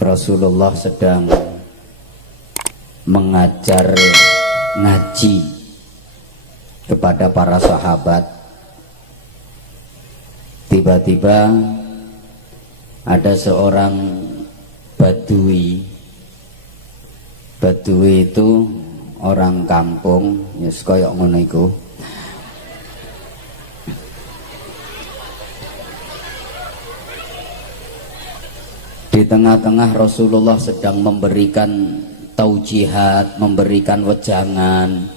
Rasulullah sedang mengajar ngaji kepada para sahabat. Tiba-tiba ada seorang badui. Badui itu orang kampung, ya koyok ngono iku. Di tengah-tengah Rasulullah sedang memberikan taujihat, memberikan wejangan.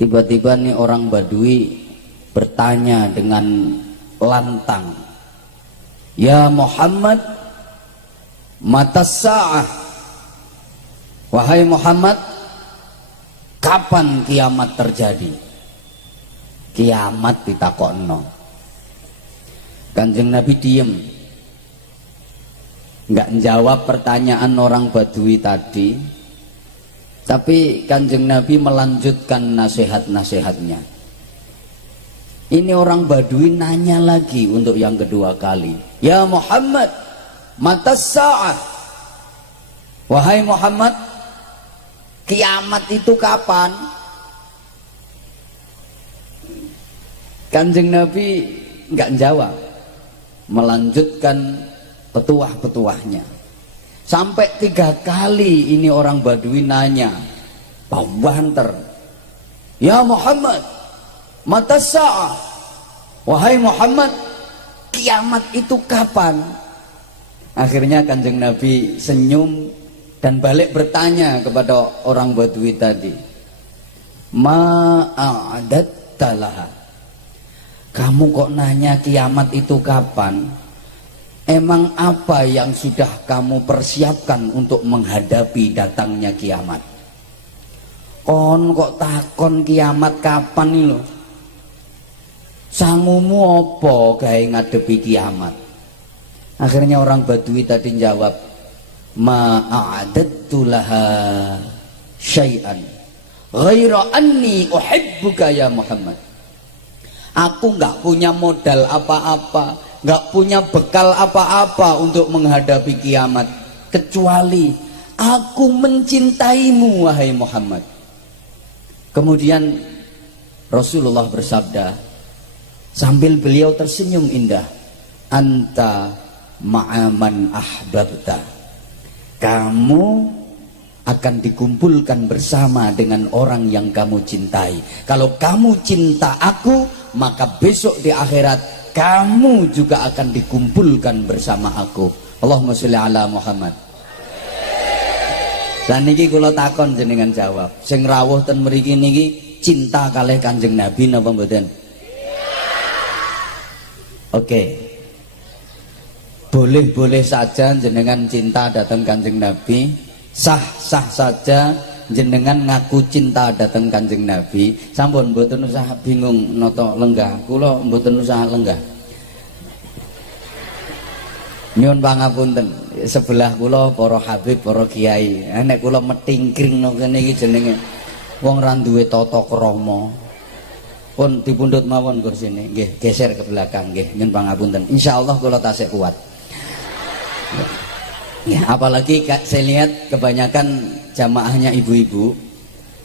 Tiba-tiba nih orang badui bertanya dengan lantang, "Ya Muhammad, matas sa'ah?" Wahai Muhammad, kapan kiamat terjadi? Kiamat ditakokno. Kanjeng Nabi diem, nggak menjawab pertanyaan orang badui tadi, tapi Kanjeng Nabi melanjutkan nasihat-nasihatnya. Ini orang badui nanya lagi untuk yang kedua kali, "Ya Muhammad, matas sa'ah?" Wahai Muhammad, kiamat itu kapan? Kanjeng Nabi nggak jawab, melanjutkan petuah-petuahnya. Sampai 3 kali ini orang badui nanya, banter, "Ya Muhammad, matas sa'ah?" Wahai Muhammad, kiamat itu kapan? Akhirnya Kanjeng Nabi senyum dan balik bertanya kepada orang badui tadi, "Ma'adatta laha?" Kamu kok nanya kiamat itu kapan? Emang apa yang sudah kamu persiapkan untuk menghadapi datangnya kiamat? Kon kok takon kiamat kapan nih lo? Sangumu apa gawe ngadepi kiamat? Akhirnya orang badui tadi jawab, "Ma'adattu laha syai'an ghaira anni uhibbuka ya Muhammad." Aku nggak punya modal apa-apa, nggak punya bekal apa-apa untuk menghadapi kiamat, kecuali aku mencintaimu wahai Muhammad. Kemudian Rasulullah bersabda sambil beliau tersenyum indah, "Anta ma'aman ahbabta." Kamu akan dikumpulkan bersama dengan orang yang kamu cintai. Kalau kamu cinta aku, maka besok di akhirat kamu juga akan dikumpulkan bersama aku. Allahumma sholli ala Muhammad. Dan niki kula takon jenengan jawab, sing rawuh ten mriki niki cinta kalih Kanjeng Nabi napa mboten? Oke. Boleh-boleh saja jenengan cinta datang Kanjeng Nabi, sah-sah saja jenengan ngaku cinta datang Kanjeng Nabi. Sampun mboten usah bingung nata lenggah, kula mboten usah lenggah. Nyuwun pangapunten, sebelah kula para habib, para kiai. Nek kula metingkring no kene iki jenenge wong ra duwe tata krama. Pun dipundhut mawon kursine, nggih, geser ke belakang nggih. Nyuwun pangapunten. Insyaallah kula tasih kuat. Ya, apalagi saya lihat kebanyakan jamaahnya ibu-ibu,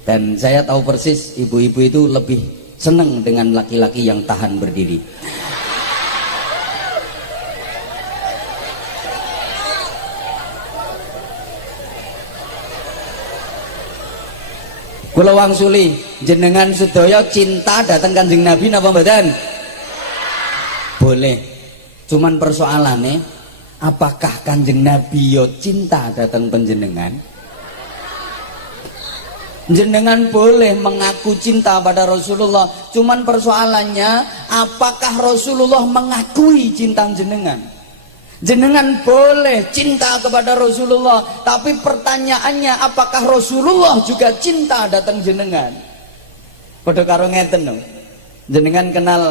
dan saya tahu persis ibu-ibu itu lebih senang dengan laki-laki yang tahan berdiri. Kula wangsuli jenengan sedaya cinta datang Kanjeng Nabi napa mboten? Boleh. Cuman persoalannya, apakah Kanjeng Nabi yo cinta datang panjenengan? Jenengan boleh mengaku cinta pada Rasulullah, cuman persoalannya apakah Rasulullah mengakui cinta jenengan? Jenengan boleh cinta kepada Rasulullah, tapi pertanyaannya apakah Rasulullah juga cinta datang jenengan? Padha karo ngeten lho. Jenengan kenal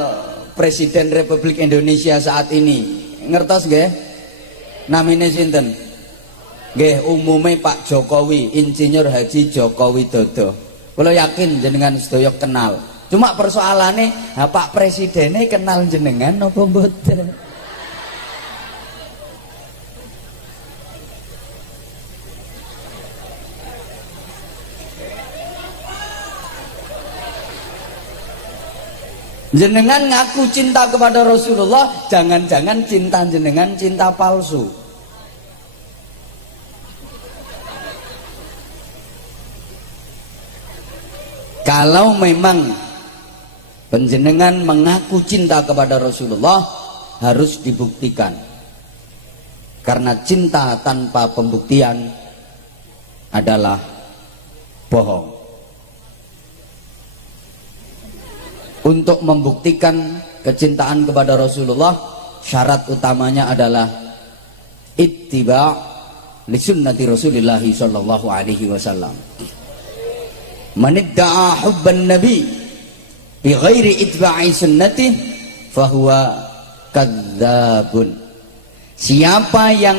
Presiden Republik Indonesia saat ini, ngertos nggih? Namine sinten? Nggih, umume Pak Jokowi, Insinyur Haji Joko Widodo. Kula yakin jenengan sedaya kenal. Cuma persoalannya, Pak Presidennya kenal jenengan apa mboten? Jenengan ngaku cinta kepada Rasulullah, jangan-jangan cinta jenengan cinta palsu. Kalau memang penjenengan mengaku cinta kepada Rasulullah, harus dibuktikan. Karena cinta tanpa pembuktian adalah bohong. Untuk membuktikan kecintaan kepada Rasulullah, syarat utamanya adalah ittiba' li sunnati Rasulillah sallallahu alaihi wasallam. Man idda'a hubban nabi bi ghairi itba'i sunnati fahuwa kadzdzabun. Siapa yang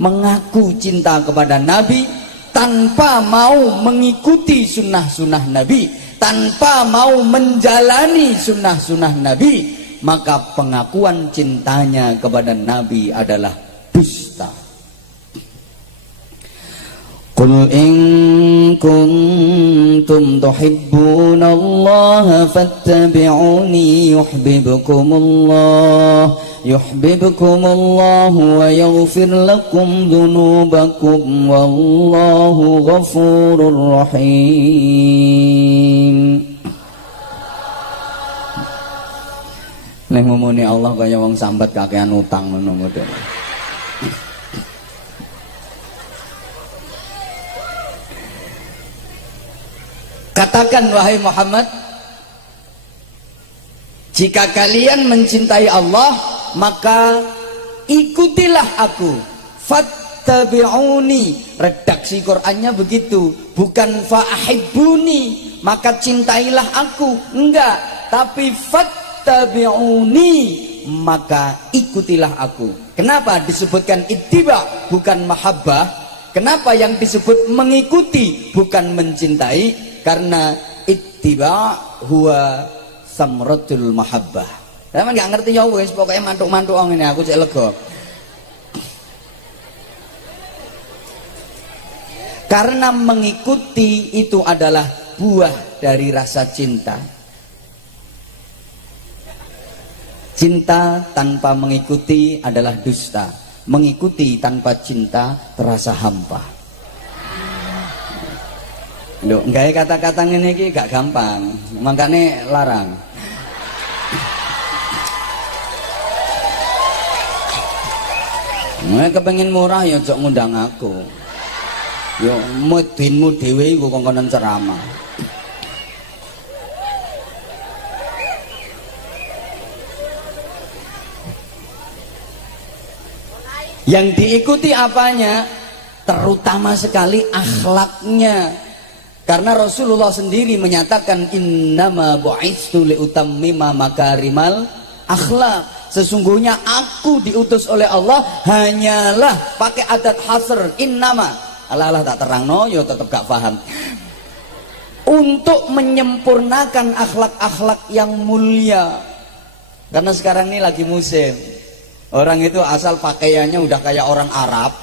mengaku cinta kepada Nabi tanpa mau mengikuti sunnah-sunnah Nabi, tanpa mau menjalani sunnah-sunnah Nabi, maka pengakuan cintanya kepada Nabi adalah dusta. Qul in kuntum tuhibbunallaha fattabi'uni yuhibbukumullah wa yaghfir lakum dhunubakum wallahu ghafurur rahim. Nek ngomongin Allah kaya wong sambat kakean utang ngono model. Katakan wahai Muhammad, jika kalian mencintai Allah, maka ikutilah aku. Fattabi'uni, redaksi Qur'annya begitu, bukan fa'ahibbuni, maka cintailah aku, enggak, tapi fattabi'uni, maka ikutilah aku. Kenapa disebutkan ittiba bukan mahabbah? Kenapa yang disebut mengikuti bukan mencintai? Karena ittiba huwa samratul mahabbah. Sampeyan gak ngerti ya wis, pokoke mantuk-mantuk ngene aku cek lega. Karena mengikuti itu adalah buah dari rasa cinta. Cinta tanpa mengikuti adalah dusta. Mengikuti tanpa cinta terasa hampa. Loh, gawe kata-kata ngene iki gak gampang, makane larang. Nek kepengin murah ya ojo ngundang aku. Yo mudinmu dhewe iku kongkonan ceramah. Yang diikuti apanya? Terutama sekali akhlaknya. Karena Rasulullah sendiri menyatakan innama bu'istu liutammima makarimal akhlak. Sesungguhnya aku diutus oleh Allah hanyalah pakai adat hasr innama. Allah tak terangno yo tetap gak paham. Untuk menyempurnakan akhlak-akhlak yang mulia. Karena sekarang ini lagi musim. Orang itu asal pakaiannya udah kayak orang Arab.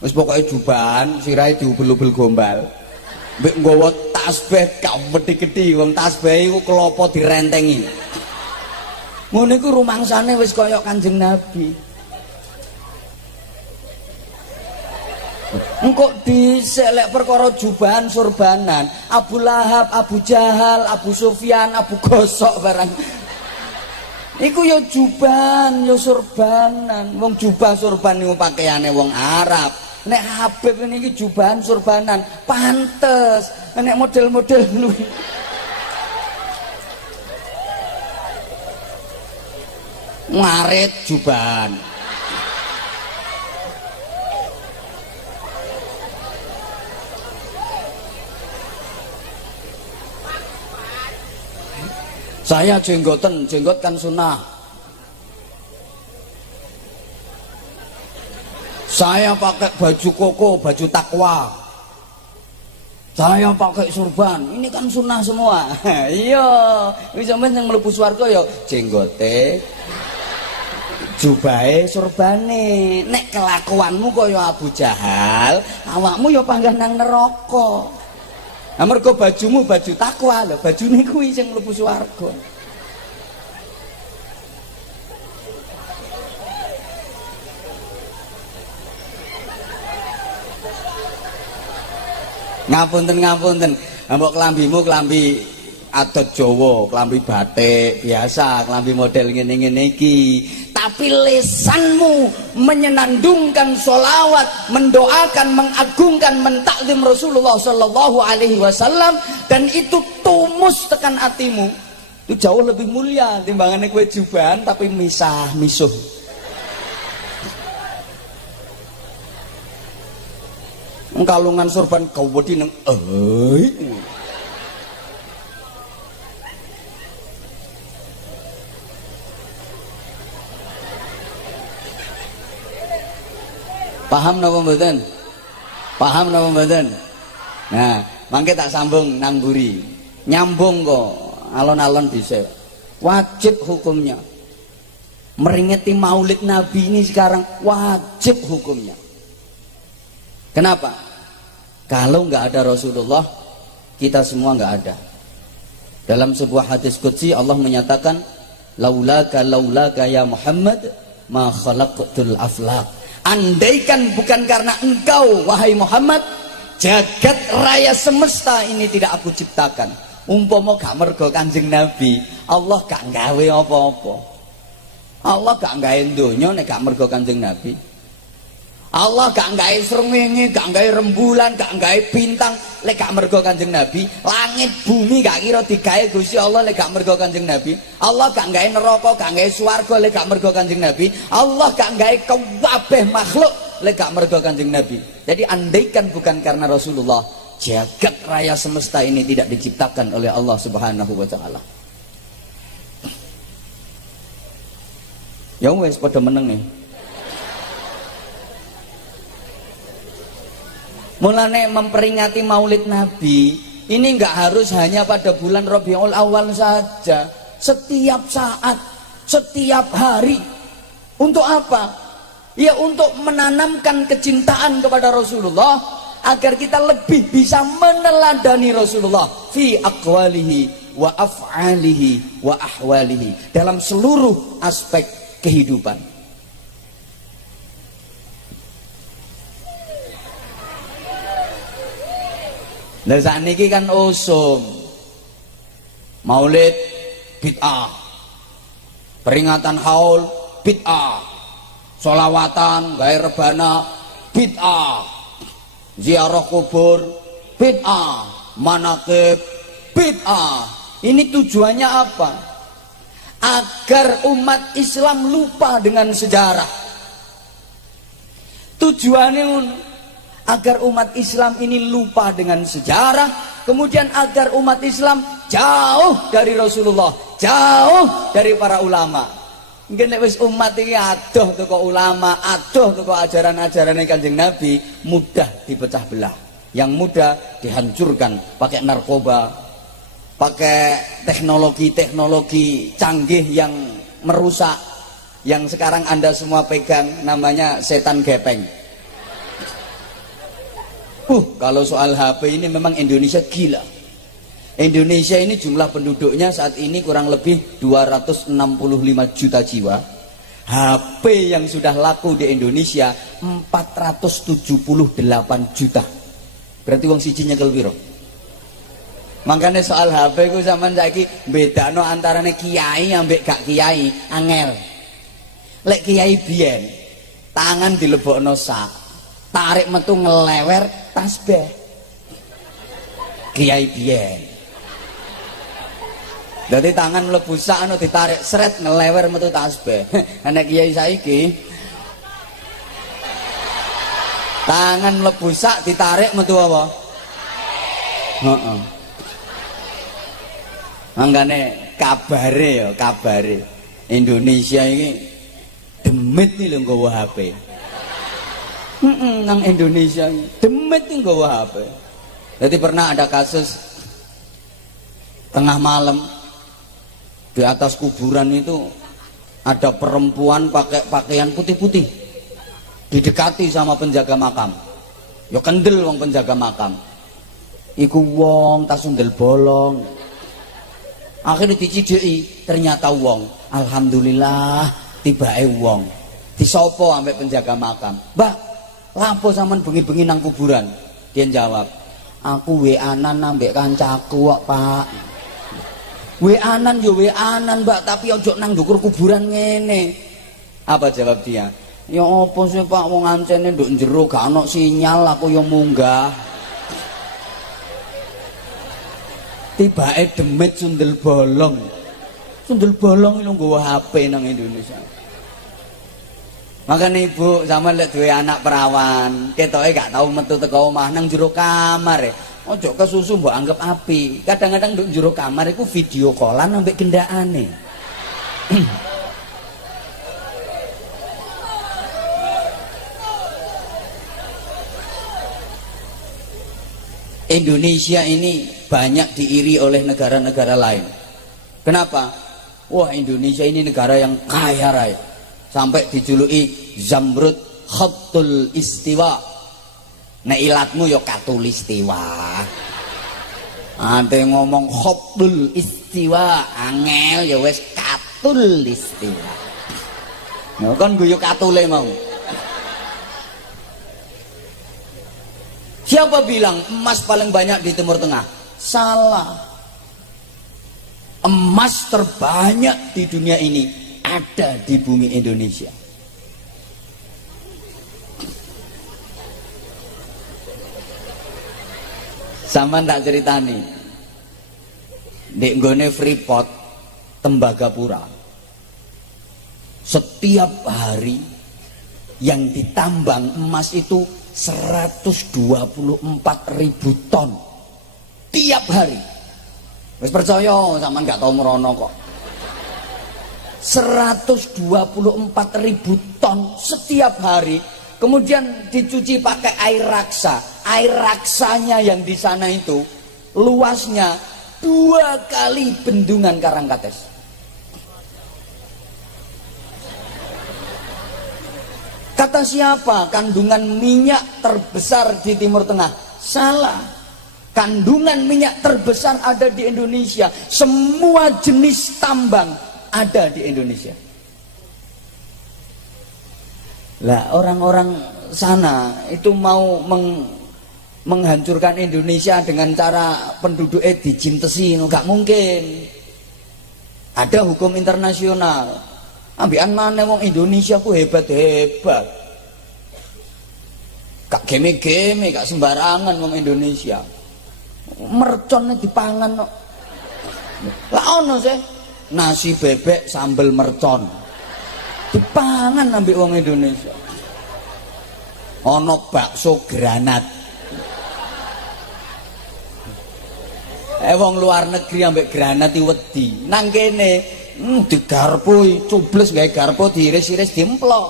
Wis pokoknya jubahan, sirahe diubel-ubel gombal. Mbek nggawa tasbih gak gedhi-gedhi, wong tasbih iku klopo direntengi. Ngono iku rumangsane wis kaya Kanjeng Nabi. Engko dhisik lek perkara jubahan surbanan, Abu Lahab, Abu Jahal, Abu Sufyan, Abu Gosok barang. Iku ya jubahan, ya surbanan. Wong jubah surban niku pakaiane wong Arab. Nek Habib ini jubahan surbanan pantes. Nek model-model lu ngaret jubahan. Saya jenggot kan sunnah. Saya pakai baju koko, baju takwa. Saya pakai surban. Ini kan sunnah semua. Iya, wis sampeyan sing mlebu swarga ya jenggote, jubahe, surbane. Nek kelakuanmu kaya Abu Jahal, awakmu ya panggah nang neraka. Nah, mergo bajumu baju takwa lho, bajune kuwi sing mlebu swarga. Ngapunten. Mbok kelambimu kelambi adat Jawa, kelambi batik biasa, kelambi model ngene-ngene iki. Tapi lesanmu menyenandungkan sholawat, mendoakan, mengagungkan, mentakdim Rasulullah Sallallahu Alaihi Wasallam, dan itu tumus tekan hatimu, itu jauh lebih mulia timbangannya kue jubahan tapi misuh. Kalungan sorban kau bodi neng paham napa mboten? Paham napa mboten? Nah, mangke tak sambung nang mburi. Nyambung kok, alon-alon dhisik. Wajib hukumnya. Meringeti Maulid Nabi ini sekarang wajib hukumnya. Kenapa? Kalau nggak ada Rasulullah, kita semua nggak ada. Dalam sebuah hadis qudsi Allah menyatakan, laulaka ya Muhammad ma khalaqtul aflaq. Andaikan bukan karena engkau wahai Muhammad, jagat raya semesta ini tidak aku ciptakan. Umpama gak mergo Kanjeng Nabi, Allah gak gawe apa-apa. Allah gak gawe donya nek gak mergo Kanjeng Nabi. Allah gak gawe srengenge, gak gawe rembulan, gak gawe bintang lek gak mergo Kanjeng Nabi. Langit bumi gak kira digawe Gusti Allah lek gak mergo Kanjeng Nabi. Allah gak gawe neraka, gak gawe swarga lek gak mergo Kanjeng Nabi. Allah gak gawe kabeh makhluk lek gak mergo Kanjeng Nabi. Jadi andaikan bukan karena Rasulullah, jagat raya semesta ini tidak diciptakan oleh Allah Subhanahu wa taala. Ya wis padha meneng nih. Mulane memperingati Maulid Nabi ini nggak harus hanya pada bulan Rabiul Awal saja. Setiap saat, setiap hari. Untuk apa? Ya untuk menanamkan kecintaan kepada Rasulullah agar kita lebih bisa meneladani Rasulullah fi aqwalihi wa af'alihi wa ahwalihi dalam seluruh aspek kehidupan. Lah sakniki kan usum Maulid bid'ah, peringatan haul bid'ah, sholawatan gawe rebana bid'ah, ziarah kubur bid'ah, manaqib bid'ah. Ini tujuannya apa? Agar umat Islam lupa dengan sejarah. Tujuannya agar umat Islam ini lupa dengan sejarah, kemudian agar umat Islam jauh dari Rasulullah, jauh dari para ulama. Mungkin wis umat ini adoh teko ulama, adoh teko ajaran-ajaran Kanjeng Nabi, mudah dipecah belah. Yang mudah dihancurkan pakai narkoba, pakai teknologi-teknologi canggih yang merusak, yang sekarang Anda semua pegang, namanya setan gepeng. Kalau soal HP ini memang Indonesia gila. Indonesia ini jumlah penduduknya saat ini kurang lebih 265 juta jiwa. HP yang sudah laku di Indonesia 478 juta. Berarti wong siji nyekel piro? Makanya soal HP ku sampean saiki bedano antarane kiai ambek gak kiai angel. Lek kiai biyen tangan dilebokno sak, tarik metu ngelewer tasbih. Kiai biyen. Dadi tangan mlebu sak anu ditarik sret ngelewer metu tasbih. Nek kiai saiki tangan mlebu sak ditarik metu apa? Heeh. Mangkane kabare Indonesia iki demit iki lho nggawa HP. Nang Indonesia demit nih nggawa HP. Jadi pernah ada kasus tengah malam di atas kuburan itu ada perempuan pakai pakaian putih-putih didekati sama penjaga makam. Ya kendel wong penjaga makam. Iku wong tas sundel bolong. Akhirnya dicideki, ternyata wong. Alhamdulillah tibake wong. Disopo ambek penjaga makam. Mbak, lapo sampean bengi-bengi nang kuburan? Dia jawab, Aku WA-an ambek kancaku kok, Pak. WA-an yo WA-an, Mbak, tapi ojo nang ndukur kuburan ngene. Apa jawab dia? Ya apa sih, Pak, wong ancene nduk njero gak ono sinyal, aku yo munggah. Tibake demit sundel bolong. Sundel bolong itu nggawa HP nang Indonesia. Makanya ibu sama lihat dua anak perawan, ketoke gak tahu metu teko omah nang jero kamar ya. Ojo kesusu mbok anggap api. Kadang-kadang nduk jero kamar iku video callan ambek gendakane. Indonesia ini banyak diiri oleh negara-negara lain. Kenapa? Wah, Indonesia ini negara yang kaya raya. Sampai dijuluki Zamrud Khattul Istiwa. Nek ilatmu ya katulistiwa. Ante ngomong Khattul Istiwa, angel ya wis katulistiwa. Ya kan guyu katule mau. Siapa bilang emas paling banyak di Timur Tengah? Salah. Emas terbanyak di dunia ini ada di bumi Indonesia. Sama ndak ceritani di nggone Freeport Tembagapura, setiap hari yang ditambang emas itu 124.000 ton tiap hari. Wis percaya sampean gak tau merono kok. 124.000 ton setiap hari, kemudian dicuci pakai air raksa. Air raksanya yang di sana itu luasnya 2 kali bendungan Karangkates. Kata siapa kandungan minyak terbesar di Timur Tengah? Salah. Kandungan minyak terbesar ada di Indonesia. Semua jenis tambang ada di Indonesia. Lah orang-orang sana itu mau menghancurkan Indonesia dengan cara penduduknya dijintesi, nggak mungkin. Ada hukum internasional. Ambian mana wong Indonesia ku hebat-hebat. Gak geme-geme, gak sembarangan wong Indonesia. Merconnya dipangan kok. Lah ono sih nasi bebek sambal mercon dipangan ambek wong Indonesia. Ono bakso granat. Wong luar negeri ambek granat wedi. Nang kene digarpu cubles gawe garpu diiris-iris dimplok.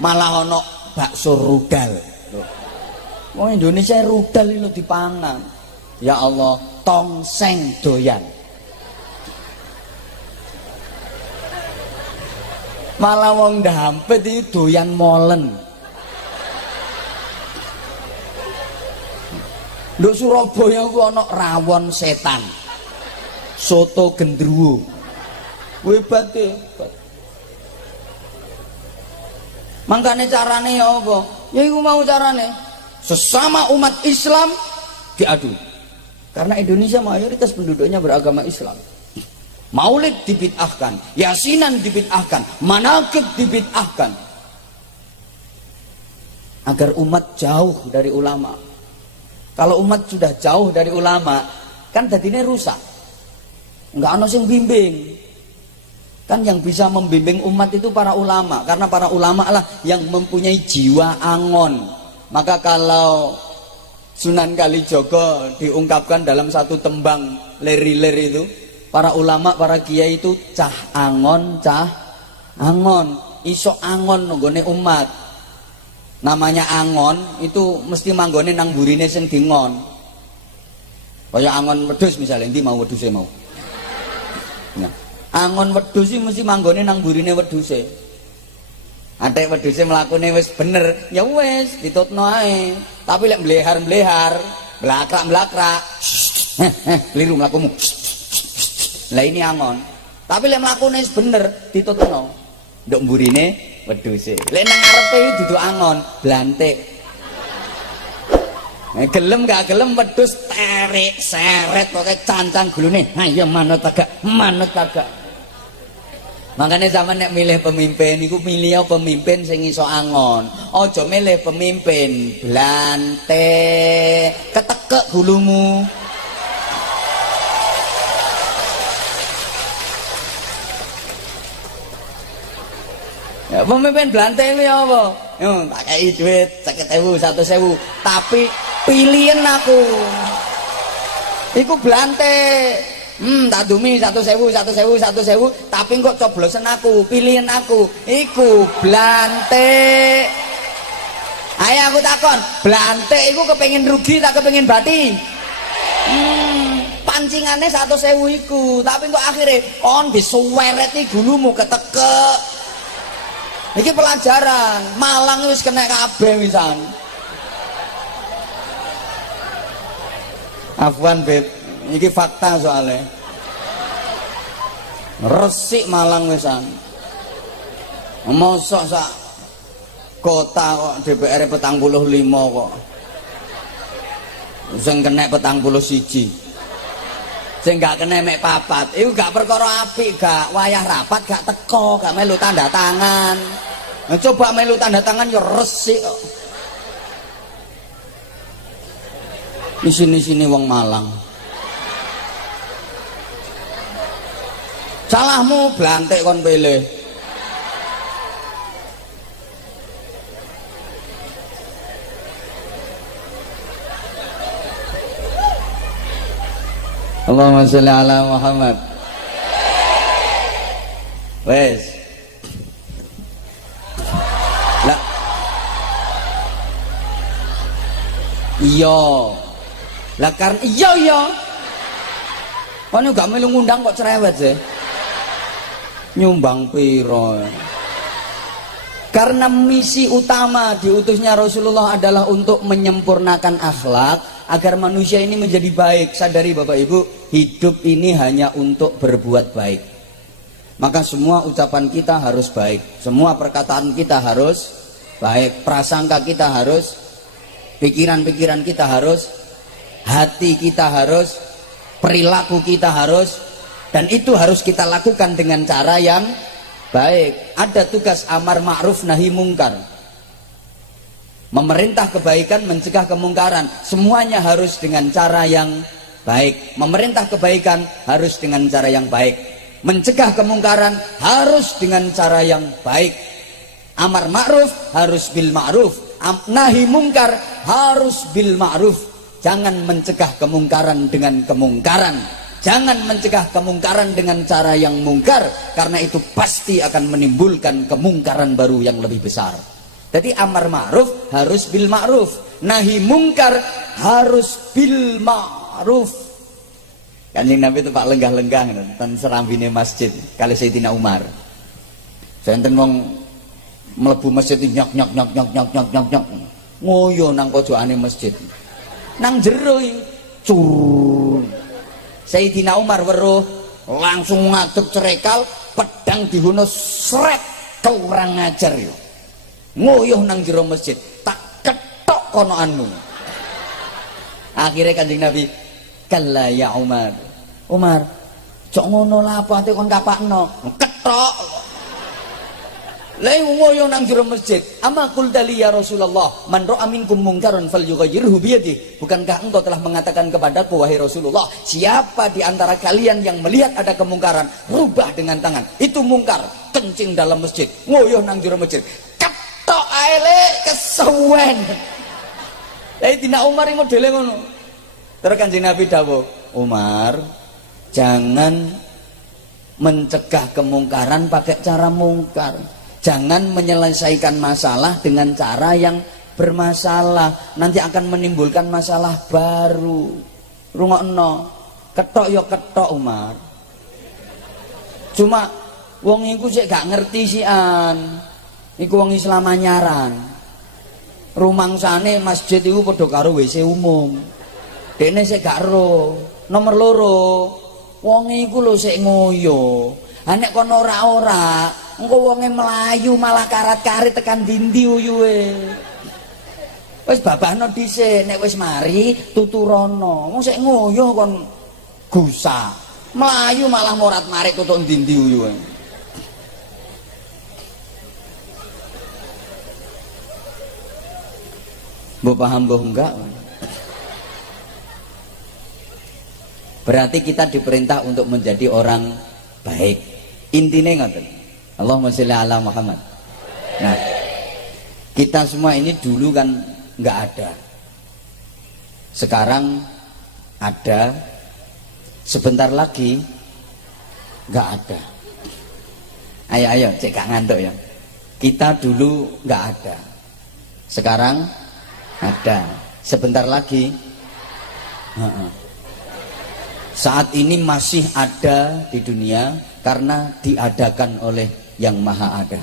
Malah ono bakso rudal. Wong Indonesia rudal itu dipangan. Ya Allah, tongseng doyan. Malah wong dampet itu doyan molen. Nduk Surabaya ku ana rawon setan. Soto gendruwo. Hebat hebat. Mangkane carane ya apa? Ya iku mau carane. Sesama umat Islam diadu. Karena Indonesia mayoritas penduduknya beragama Islam. Maulid dibid'ahkan, yasinan dibid'ahkan, manaqib dibid'ahkan. Agar umat jauh dari ulama. Kalau umat sudah jauh dari ulama, kan dadine rusak. Enggak ono sing bimbing. Kan yang bisa membimbing umat itu para ulama, karena para ulama lah yang mempunyai jiwa angon. Maka kalau Sunan Kalijogo diungkapkan dalam satu tembang lir-lir itu, para ulama, para kiai itu cah angon, iso angon nggone umat. Namanya angon itu mesti manggone nang burine sing dingon. Kaya angon wedhus misalnya, endi mau wedhuse mau. Nah, angon wedhus iki mesti manggone nang burine wedhuse. Atek wedhuse mlakune wis bener, ya wis ditutno ae. Tapi lek mlehar-mlehar, blakrak-blakrak, keliru mlakumu. Lah ini angon. Tapi lek mlakune wis bener ditutno. Nduk mburine wedhuse. Lek nang ngarepe dudu angon, blantik. Gelem gak gelem wedhus terik seret pokoke cancang gulune. Ayo manut tegak, manut tegak. Makanya zaman nek milih pemimpin iku milih pemimpin sing iso angon. Aja milih pemimpin blante, ketekek gulumu. Ya, pemimpin blante itu ya apa? Tak kei duit 50.000, 100.000, tapi pilihin aku. Iku blante. Tak dumi 100.000, 100.000, 100.000, tapi kok coblosen aku, pilihin aku. Iku blante. Ayo aku takon, blante iku kepengin rugi tak kepengin bati? Pancingannya 100.000 iku, tapi kok akhirnya kon disuwereti gulumu ketekek. Iki pelajaran, Malang wis kena kabeh wisan. Afwan Beb, iki fakta soalnya. Resik Malang wisan. Mosok sak kota kok DPR 45 kok. Sing kena 41. Sing gak kena mek 4. Iku gak perkara apik, gak wayah rapat gak teko, gak melu tanda tangan. Nah, coba melu tanda tangan ya resik kok. Di sini wong Malang. Salahmu blantik kon pilih. Allahumma sholli ala Muhammad. Wes. Lah. Iya. Lah karena iya. Kon gak melu ngundang kok cerewet sih. Nyumbang piro. Karena misi utama diutusnya Rasulullah adalah untuk menyempurnakan akhlak agar manusia ini menjadi baik. Sadari Bapak Ibu, hidup ini hanya untuk berbuat baik. Maka semua ucapan kita harus baik, semua perkataan kita harus baik, prasangka kita harus, pikiran-pikiran kita harus, hati kita harus, perilaku kita harus, dan itu harus kita lakukan dengan cara yang baik. Ada tugas amar ma'ruf nahi mungkar, memerintah kebaikan, mencegah kemungkaran, semuanya harus dengan cara yang baik. Memerintah kebaikan harus dengan cara yang baik, mencegah kemungkaran harus dengan cara yang baik. Amar ma'ruf harus bil ma'ruf, nahi mungkar harus bil ma'ruf. Jangan mencegah kemungkaran dengan kemungkaran, jangan mencegah kemungkaran dengan cara yang mungkar, karena itu pasti akan menimbulkan kemungkaran baru yang lebih besar. Jadi amar ma'ruf harus bil ma'ruf, nahi mungkar harus bil ma'ruf. Kanjeng Nabi itu pak lenggah-lenggah ten serambine masjid kali Sayyidina Umar. Senten wong mlebu masjid nyok nyok nyok nyok nyok nyok nyok nyok. Ngoyo nang pojokane masjid. Nang jero cur. Sayyidina Umar weruh langsung ngadeg cerekal, pedang dihuno sret, kurang ngajar yo. Ngoyoh nang jero masjid, tak ketok konoanmu. Akhirnya Kanjeng Nabi, kalla ya Umar, Umar cok ngono lah apa ante kon kapakno, ketok. Lah ngoyoh nang jero masjid, ama qulta li ya Rasulullah man ra'a minkum munkaran falyughayyirhu bi yadihi. Bukankah engkau telah mengatakan kepadaku wahai Rasulullah, siapa di antara kalian yang melihat ada kemungkaran, rubah dengan tangan. Itu mungkar, kencing dalam masjid, ngoyoh nang jero masjid. Tok ae kesuwen. Lah Dina Umar modele ngono. Terus Kanjeng Nabi dawuh, Umar, jangan mencegah kemungkaran pakai cara mungkar. Jangan menyelesaikan masalah dengan cara yang bermasalah, nanti akan menimbulkan masalah baru. Rungokno, ketok yo ketok Umar. Cuma wong iku sik gak ngerti sian. Iku wong Islam anyaran. Rumangsane masjid iku padha karo WC umum. Dekne sik gak ero. Nomor loro, wong iku lho sik ngoyo. Ha nek kono ora-ora, engko wonge melayu malah karat-karit tekan dindi uyuhe. Wis babahno dhisik, nek wis mari tuturono. Wong sik ngoyo kon gusa. Melayu malah morat-marik tutuk ndi-ndi uyuhe. Mbok paham mbok enggak? Berarti kita diperintah untuk menjadi orang baik. Intinya ngoten. Allahumma sholli ala Muhammad. Nah, kita semua ini dulu kan nggak ada. Sekarang ada. Sebentar lagi nggak ada. Ayo, cek gak ngantuk ya. Kita dulu nggak ada. Sekarang ada. Sebentar lagi saat ini masih ada di dunia karena diadakan oleh yang maha ada,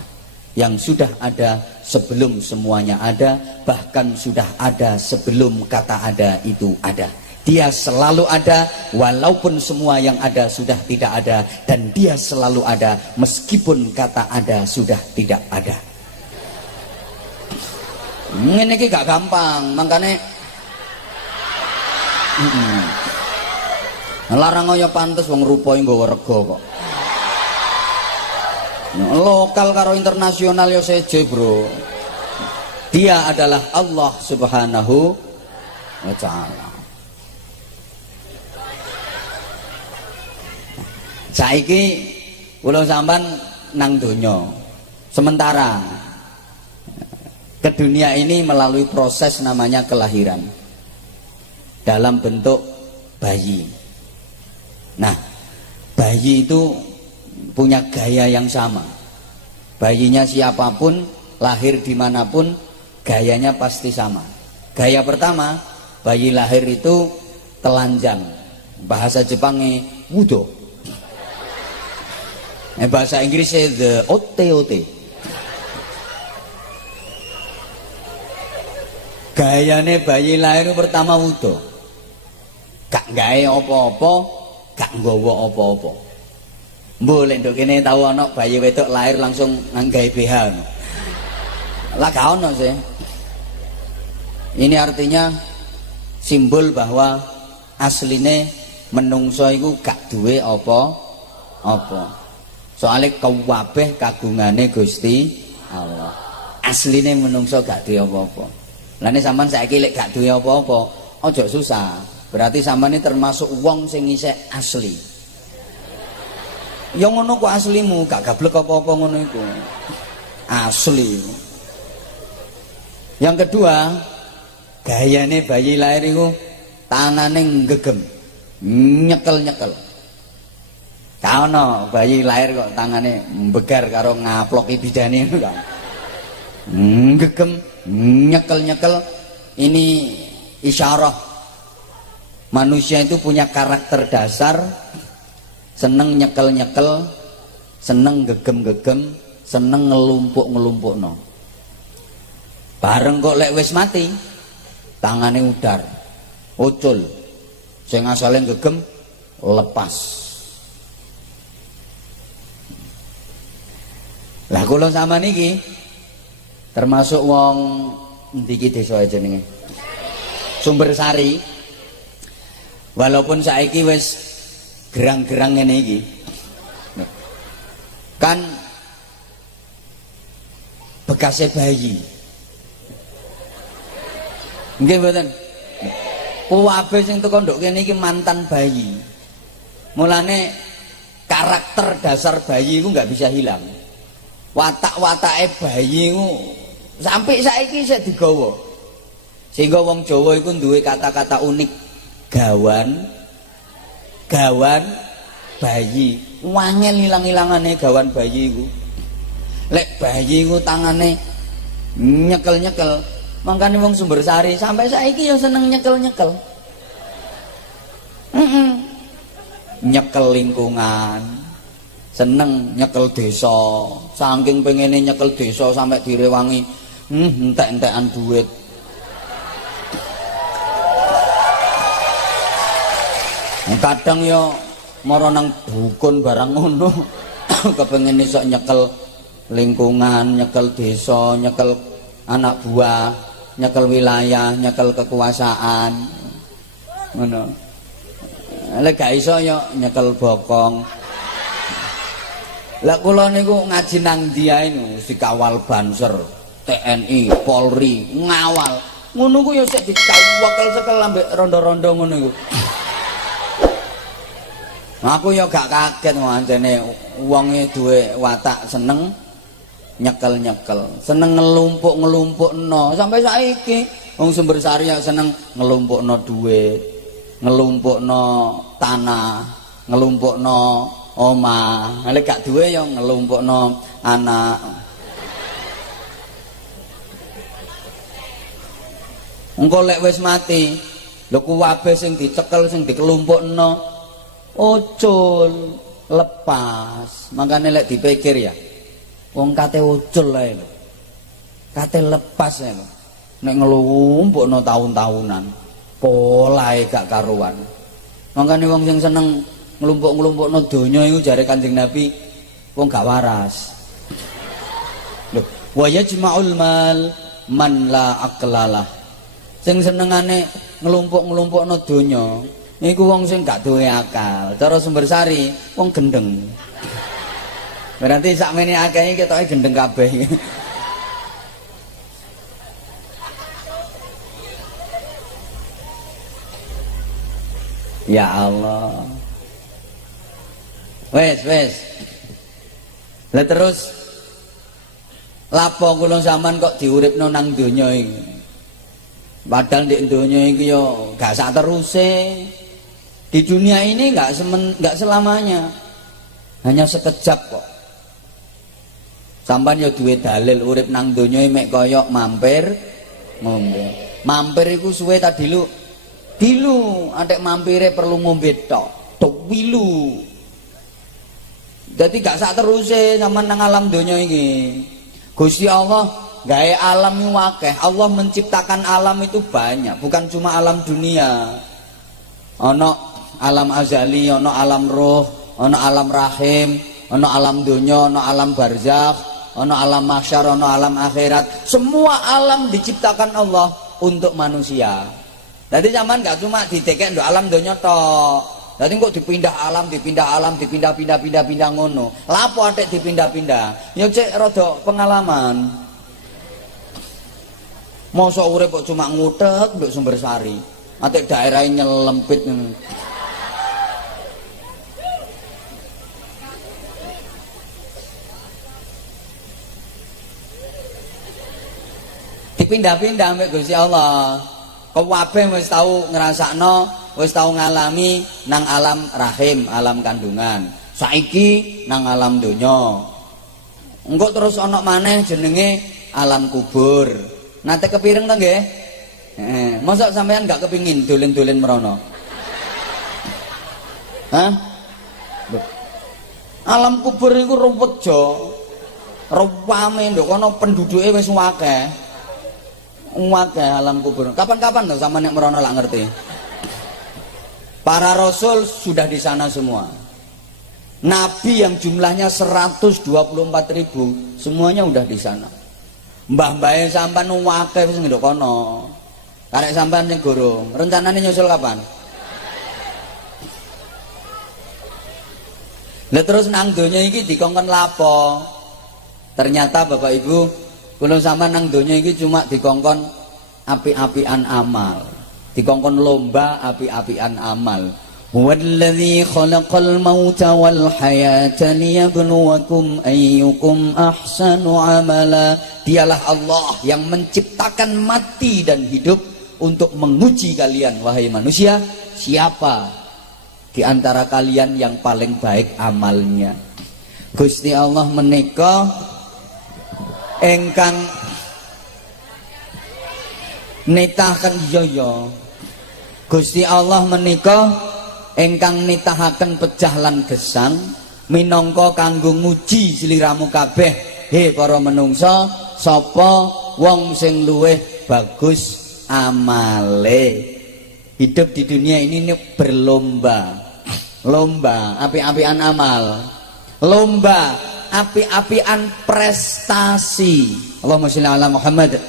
yang sudah ada sebelum semuanya ada, bahkan sudah ada sebelum kata ada itu ada. Dia selalu ada walaupun semua yang ada sudah tidak ada, dan dia selalu ada meskipun kata ada sudah tidak ada. Ini gak gampang, makanya larang ya pantes wong rupae nggawa rega kok. Lokal karo internasional ya seje, Bro. Dia adalah Allah Subhanahu wa taala. Saiki kula sampean nang donya. Sementara ke dunia ini melalui proses namanya kelahiran dalam bentuk bayi. Nah, bayi itu punya gaya yang sama. Bayinya siapapun, lahir dimanapun, gayanya pasti sama. Gaya pertama, bayi lahir itu telanjang. Bahasa Jepangnya wudo. Bahasa Inggrisnya the ote-ote. Gayane bayi lahir pertama wudo. Gak gawe apa-apa, gak nggawa apa-apa. Boleh nduk kene tau ana bayi wedok lahir langsung nggawe BH. Lah gak ono sih. Ini artinya simbol bahwa asline menungso iku gak duwe apa-apa. Soale kabeh kagungane Gusti Allah. Asline menungso gak duwe apa-apa. Lah nek sampean saiki lek gak duwe apa-apa, aja susah. Berarti sampean ini termasuk wong sing isih asli. Ya ngono kok aslimu, gak gablek apa-apa ngono iku. Asli. Yang kedua, gayane bayi lahir iku tangane nggegem, nyekel-nyekel. Ka ono bayi lahir kok tangane mbegar karo ngaploki bidane ngono kan. Nggegem, nyekel-nyekel. Ini isyarah manusia itu punya karakter dasar, seneng nyekel-nyekel, seneng gegem-gegem, seneng ngelumpuk-ngelumpukno. Bareng kok lek wis mati, tangane udar, ucul. Sing asale gegem lepas. Lah kula sama niki termasuk wong endi iki desa jenenge? Sumbersari. Walaupun saiki wis gerang-gerang ngene iki. Kan bekasnya bayi. Nggih mboten? Kuwabe sing teko nduk kene iki mantan bayi. Mulane karakter dasar bayi iku nggak bisa hilang. Watak-watake bayi iku sampai saiki isih digawa. Sehingga wong Jawa iku duwe kata-kata unik. Gawan bayi. Wangel ilang-ilangane gawan bayi iku. Lek bayi iku tangane nyekel-nyekel, makane wong Sumbersari sampai saiki ya seneng nyekel-nyekel. Nyekel lingkungan, seneng nyekel desa. Saking pengene nyekel desa sampai direwangi entek-entekan duit. Kadang ya mara nang dukun barang ngono kepengin iso nyekel lingkungan, nyekel desa, nyekel anak buah. nyekel wilayah, nyekel kekuasaan. Ngono. Lek gak iso yo nyekel bokong. Lah kula niku ngaji nang ndi ae niku dikawal Banser, TNI, Polri, ngawal. Ngono ku yo sik dicawel-cekel ambek rondo-rondo ngono iku. Aku yo gak kaget wancene wonge duwe watak seneng nyekel-nyekel, seneng ngelumpuk-ngelumpukno sampai saiki wong Sumbersari ya seneng ngelumpukno duit, ngelumpukno tanah, ngelumpukno omah. Nek gak duwe ya ngelumpukno anak. Engko lek wis mati, lho kuwabe sing dicekel sing dikelumpukno ucul lepas. Makane lek dipikir ya wong kate ucul ae lho. Kate lepas ae lho. Nek ngelumpukno tahun-tahunan, polahe gak karuan. Makane wong sing seneng ngelumpuk-ngelumpukno donya iku jare Kanjeng Nabi wong gak waras. Lho, wa yajma'ul mal man la aqlalah. Sing senengane ngelumpuk-ngelumpukno donya iku wong sing gak duwe akal. Cara Sumbersari wong gendeng. Berarti sakmene akeh ketoke gendeng kabeh. Ya Allah. Wes. Lah terus lapo kula sampean kok diuripno nang donya iki? Padahal di donya iki yo gak sak teruse. Di dunia ini gak selamanya. Hanya sekejap kok. Sampeyan yo duwe dalil urip nang donya mek kaya mampir ngombe. Mampir iku suwe ta dilu. Dilu, antek mampire perlu ngombe tok. Tok wilu. Dadi gak sak teruse sampean nang alam donya iki. Gusti Allah gawe alam iki akeh. Allah menciptakan alam itu banyak, bukan cuma alam dunia. Ana alam azali, ana alam roh, ana alam rahim, ana alam donya, ana alam barzakh, ana alam mahsyar, ana alam akhirat. Semua alam diciptakan Allah untuk manusia. Jadi zaman gak cuma didekek nduk alam donya tok. Jadi kok dipindah ngono. Lapo atik dipindah-pindah? Ya cek rada pengalaman. Mosok urip kok cuma ngutek nduk Sumbersari. Atik daerah nyelempit ngono. Dipindah-pindah ambek Gusti Allah. Kabeh wis tau ngrasakno, wis tau ngalami nang alam rahim, alam kandungan. Saiki nang alam donya. Engko terus ana maneh jenenge alam kubur. Nate kepireng to nggih? Heeh, mosok sampean gak kepingin dolen-dolen merono? Hah? Alam kubur iku ruwet jo. Rupame nduk kono penduduke wis akeh. Umat alam kubur. Kapan-kapan tuh sama nek merono lak ngerti. Para rasul sudah di sana semua. Nabi yang jumlahnya 124.000 semuanya udah di sana. Mbah-mbahe sampean akeh wis nduk kono. Karek sampean sing gorong. Rencanane nyusul kapan? Lah terus nang donya iki dikongkon lapo? Ternyata Bapak Ibu, kula sampean nang donya iki cuma dikongkon api-apian amal. Dikongkon lomba api-apian amal. Huwallazi khalaqal mauta wal hayata liyabluwakum ayyukum ahsanu amala. Dialah Allah yang menciptakan mati dan hidup untuk menguji kalian wahai manusia, siapa di antara kalian yang paling baik amalnya. Gusti Allah menika engkang nitahaken iya. Gusti Allah menika engkang nitahaken pejah lan gesang minangka kanggo nguji sliramu kabeh. He para menungsa, sapa wong sing luweh bagus amale. Hidup di dunia ini berlomba. Lomba api-apian amal. Lomba api-apian prestasi. Allahumma sholli ala Muhammad.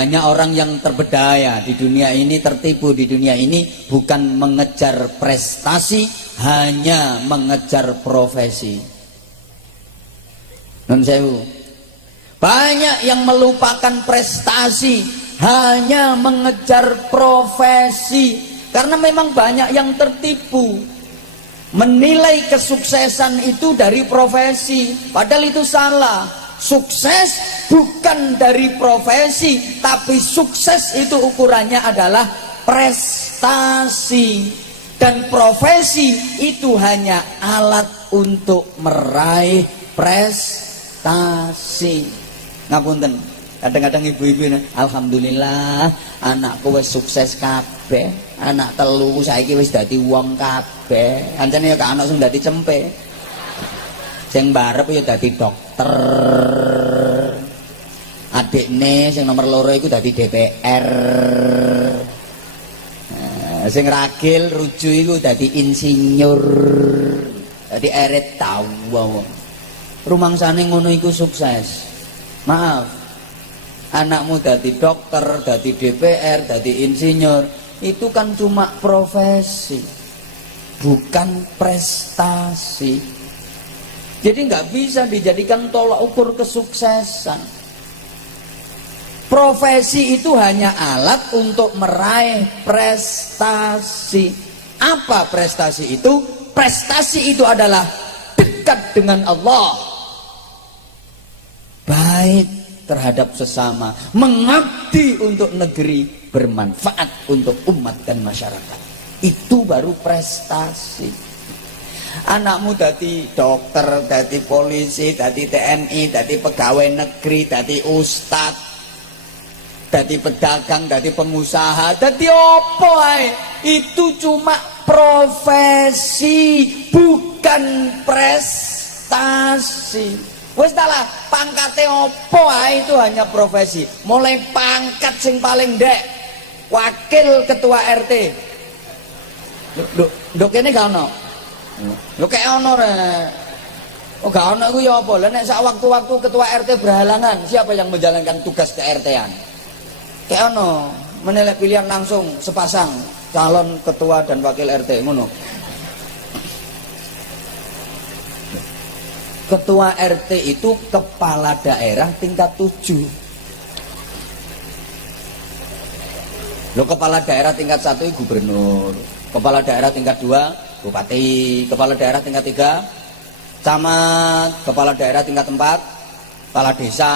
Banyak orang yang terbedaya di dunia ini, tertipu di dunia ini, bukan mengejar prestasi, hanya mengejar profesi. Non sewu. Banyak yang melupakan prestasi, hanya mengejar profesi. Karena memang banyak yang tertipu, menilai kesuksesan itu dari profesi, padahal itu salah. Sukses bukan dari profesi, tapi sukses itu ukurannya adalah prestasi. Dan profesi itu hanya alat untuk meraih prestasi. Ngapunten, kadang-kadang ibu-ibu ini, alhamdulillah anakku wis sukses kabeh, anak telu saiki wis dadi wong kabeh. Ancene ya gak ana sing dadi cempe, sing barep ya dadi dokter, adikne sing nomor loro iku dadi DPR, sing ragil ruju iku dadi insinyur, dadi eret tau wong. Rumangsane ngono iku sukses. Maaf, anakmu dadi dokter, dadi DPR, dadi insinyur, itu kan cuma profesi, bukan prestasi. Jadi nggak bisa dijadikan tolak ukur kesuksesan. Profesi itu hanya alat untuk meraih prestasi. Apa prestasi itu? Prestasi itu adalah dekat dengan Allah, baik terhadap sesama, mengabdi untuk negeri, bermanfaat untuk umat dan masyarakat. Itu baru prestasi. Anakmu dadi dokter, dadi polisi, dadi TNI, dadi pegawai negeri, dadi ustad, dadi pedagang, dadi pengusaha, dadi opo ae, itu cuma profesi, bukan prestasi. Wis lah, pangkate opo ae itu hanya profesi. Mulai pangkat sing paling ndek, wakil ketua RT. Nduk kene gak ono. Lho kek ono rek. Oh gak ono iku ya apa? Lah nek sak waktu-waktu ketua RT berhalangan, siapa yang menjalankan tugas ke RT-an? Kek ono, menilai pilihan langsung sepasang calon ketua dan wakil RT ngono. Ketua RT itu kepala daerah tingkat 7. Loh, kepala daerah tingkat 1 itu gubernur, kepala daerah tingkat 2 bupati, kepala daerah tingkat 3 camat, kepala daerah tingkat 4 kepala desa,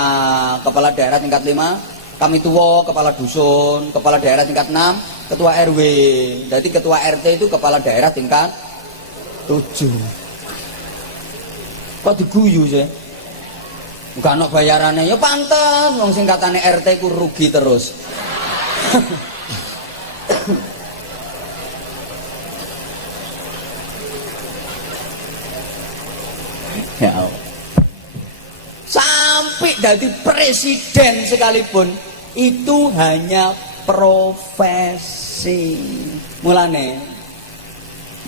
kepala daerah tingkat 5 kami tua, kepala dusun, kepala daerah tingkat 6 ketua RW. Jadi ketua RT itu kepala daerah tingkat 7. Kok diguyu sih? Gak ada bayarannya, ya pantes wong sing katane RT ku rugi terus. Ya Allah. Sampai jadi presiden sekalipun itu hanya profesi. Mulane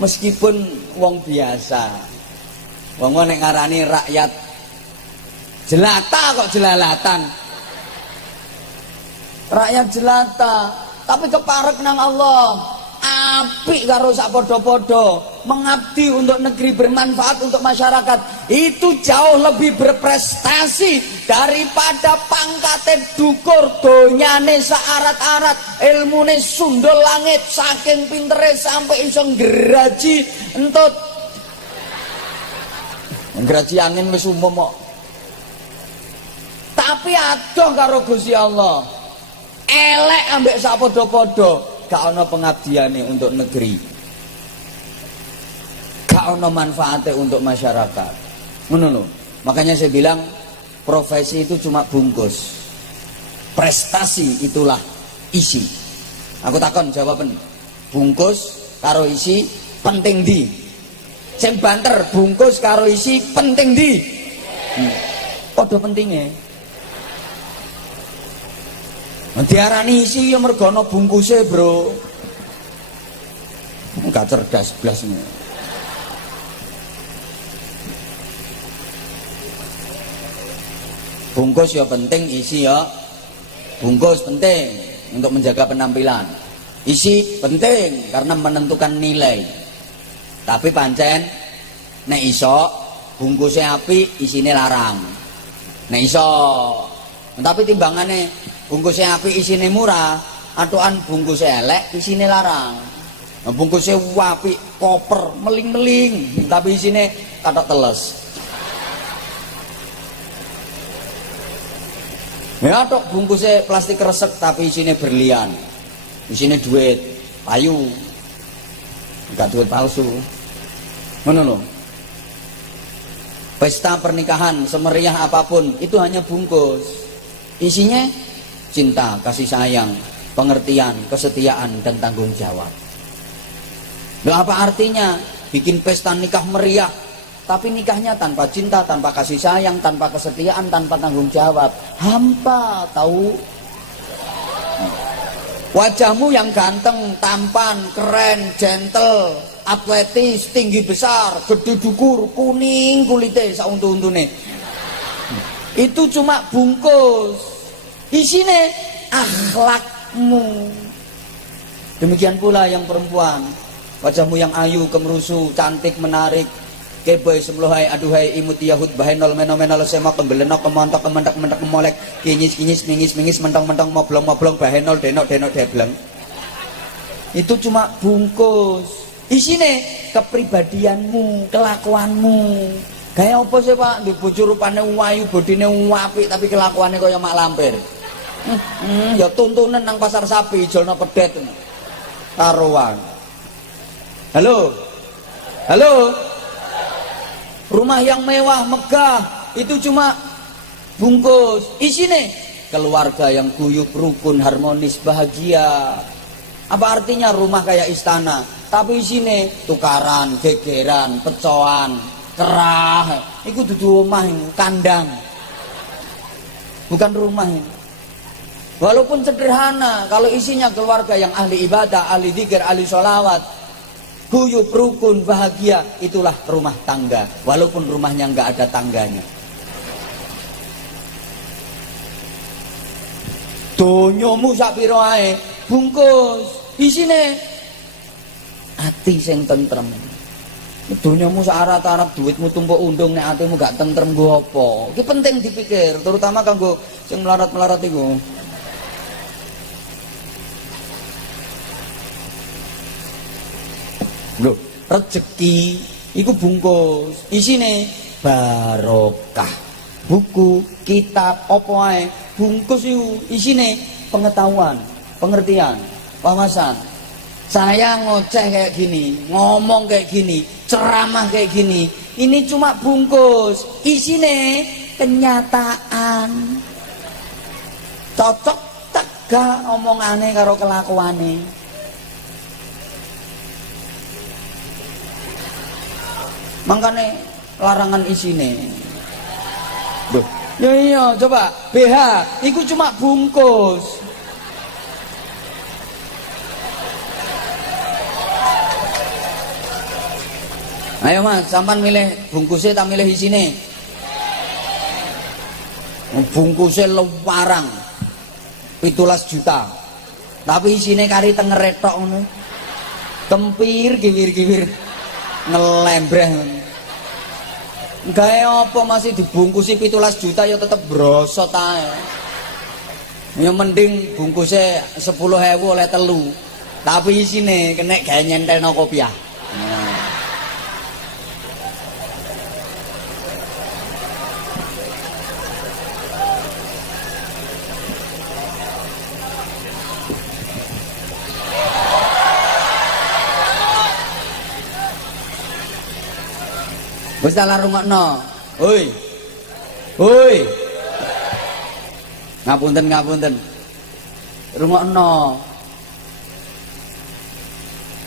meskipun wong biasa, wong nek ngarani rakyat jelata kok jelalatan. Rakyat jelata, tapi keparek nang Allah. Apik karo sak padha-padha, mengabdi untuk negeri, bermanfaat untuk masyarakat. Itu jauh lebih berprestasi daripada pangkate dukur, donyane saarat-arat, ilmune sundul langit, saking pintere sampai iso nggeraji entut. Nggeraji angin wis umum kok. Tapi adoh karo Gusti Allah. Elek ambek sak padha-padha, gak ana pengabdiane untuk negeri. Gak ana manfaate untuk masyarakat. Ngono lho. Makanya saya bilang profesi itu cuma bungkus. Prestasi itulah isi. Aku takon jawaban. Bungkus karo isi penting di. Sing banter bungkus karo isi penting di. Padha pentinge. Diarani isi ya mergo ana bungkuse, Bro. Enggak cerdas blas. Bungkus ya penting, isi ya bungkus penting untuk menjaga penampilan, isi penting karena menentukan nilai. Tapi pancen nek iso bungkusnya api, isine larang. Nek iso. Tapi timbangane bungkusnya api, isine murah, atukan bungkusnya elek, isine larang. Bungkusnya api, koper, meling-meling, tapi isine katok teles. Ya tok bungkusnya plastik resek tapi isine berlian. Isine duit, payu. Enggak duit palsu. Ngono lho. Pesta pernikahan semeriah apapun itu hanya bungkus. Isinya cinta, kasih sayang, pengertian, kesetiaan dan tanggung jawab. Loh, apa artinya bikin pesta nikah meriah tapi nikahnya tanpa cinta, tanpa kasih sayang, tanpa kesetiaan, tanpa tanggung jawab? Hampa, tahu? Wajahmu yang ganteng, tampan, keren, gentle, atletis, tinggi besar, gede dukur, kuning kulitnya sauntu-untune. Itu cuma bungkus. Isine akhlakmu. Demikian pula yang perempuan. Wajahmu yang ayu, kemerusu, cantik, menarik, keboy semlohai aduhai imut yahud bahenol menomenol semak kembelenok kemontok kementak mentak kemolek kinyis kinyis mingis mingis mentong mentong moblong moblong bahenol denok denok debleng. Itu cuma bungkus. Isine kepribadianmu, kelakuanmu. Gaya apa sih Pak? Di bojo rupane wayu, bodine apik tapi kelakuannya kaya mak lampir. Ya tuntunan nang pasar sapi jolno pedet. Karuan. Halo. Halo. Rumah yang mewah, megah, itu cuma bungkus. Isine keluarga yang guyup, rukun, harmonis, bahagia. Apa artinya rumah kayak istana? Tapi isine tukaran, gegeran, pecoan, kerah. Iku dudu omah, kandang. Bukan rumah ini. Walaupun sederhana, kalau isinya keluarga yang ahli ibadah, ahli dzikir, ahli sholawat, guyup, rukun, bahagia, itulah rumah tangga. Walaupun rumahnya nggak ada tangganya. Donyomu sak pira ae bungkus, isine ati sing tentrem. Donyamu sak arat-arat, duitmu tumpuk undung, nek atimu gak tentrem nggo apa? Iki penting dipikir, terutama kanggo sing melarat-melarat iku. Loh, rezeki iku bungkus, isine barokah. Buku, kitab, apa ae, bungkus iku isine pengetahuan, pengertian, wawasan. Saya ngoceh kayak gini, ngomong kayak gini, ceramah kayak gini, ini cuma bungkus, isine kenyataan. Cocok tegak omongane karo kelakuane. Makanya larangan isine. Duh, ya iya, coba BH, itu cuma bungkus. Ayo Mas, sampan milih bungkusnya tak milih isine. Bungkusnya lewarang 17 juta. Tapi isine kari tenger tok ngono. Kempir kiwir-kiwir ngelembreh. Gaya apa masih dibungkusi 17 juta ya tetep brosot ae. Ya mending bungkusnya 10.000 oleh telu. Tapi isine kena gaya nyentelno kopiah. Wis tak rungokno. Hoi. Hoi. Ngapunten ngapunten. Rungokno.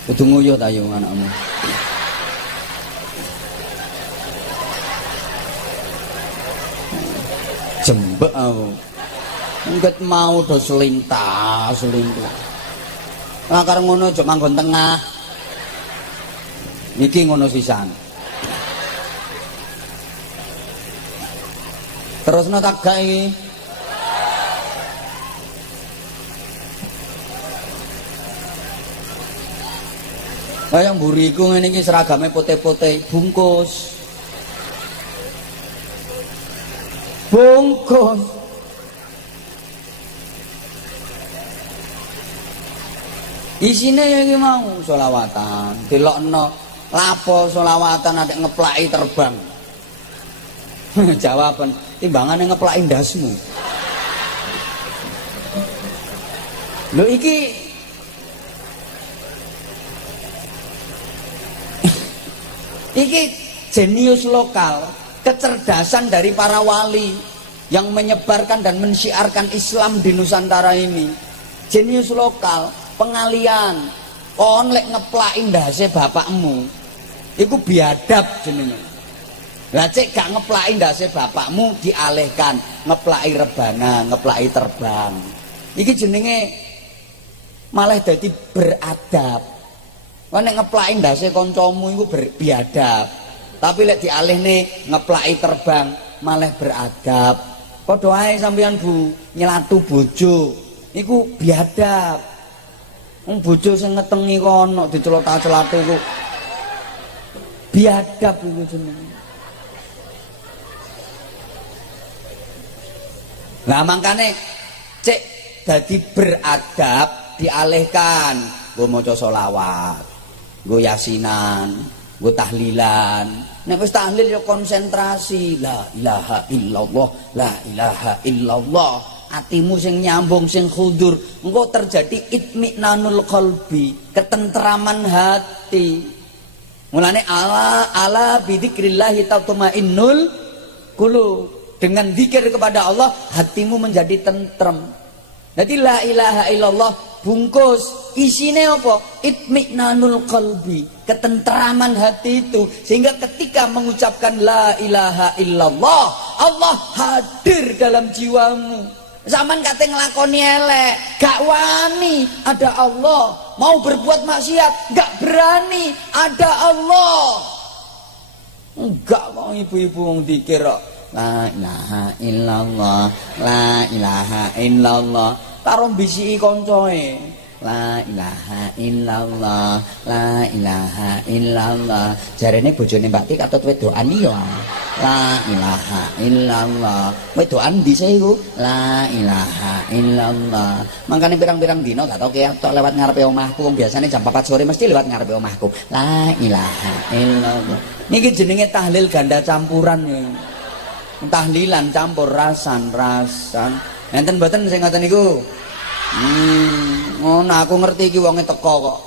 Kudu nguyuh ta yo anakmu. Jembek aku. Engket mau do selintah. Lah karo ngono aja manggon tengah. Iki ngono sisan. Terus tak gai Kaya mburiku ngene iki seragame pote-pote bungkus. Bungkus. Isine ya iki mau selawatan, delokno lapo selawatan nek ngeplaki terbang. Jawaban, timbangane ngeplaki ndasmu. Lho iki jenius lokal, kecerdasan dari para wali yang menyebarkan dan mensyiarkan Islam di Nusantara ini. Jenius lokal, pengalian. Kon lek ngeplaki ndase bapakmu, iku biadab jenenge. Lah cek gak ngeplaki ndase bapakmu dialihkan, ngeplaki rebana, ngeplaki terbang. Iki jenenge malah dadi beradab. Kon nek ngeplaki ndase kancamu iku biadab. Tapi lek dialihne ngeplaki terbang malah beradab. Padha ae sampeyan Bu, nyelatu bojo iku biadab. Wong bojo sing ngetengi kono dicelota-celatu iku biadab iku jenenge. Lah mangkane cek dadi beradab dialihkan nggo maca selawat, nggo yasinan, nggo tahlilan. Nek wis tahlil ya konsentrasi, la ilaha illallah, la ilaha illallah. Atimu sing nyambung, sing khudur, engko terjadi itminanul qalbi, ketenteraman hati. Mulane ala bidzikrillah tatmainnul qulub. Dengan zikir kepada Allah hatimu menjadi tentrem. Jadi la ilaha illallah bungkus isine apa? Itminanul qalbi, ketenteraman hati itu, sehingga ketika mengucapkan la ilaha illallah Allah hadir dalam jiwamu. Zaman kate nglakoni elek gak wani, ada Allah. Mau berbuat maksiat gak berani, ada Allah. Enggak kok ibu-ibu wong dikir kok la ilaha illallah, la ilaha illallah karo bisiki koncoe. La ilaha illallah, la ilaha illallah. Jarene bojone Mbak Tik katut wedokan iya. La ilaha illallah. Wedokan dhisik iku la ilaha illallah. Mangkane pirang-pirang dina gak tau ketok lewat ngarepe omahku. Wong biasane jam 4 sore mesti lewat ngarepe omahku. La ilaha illallah. Niki jenenge tahlil ganda campuran ya. Tahlilan campur rasan. Enten mboten sing ngoten niku? Ngono aku ngerti iki wonge teko kok.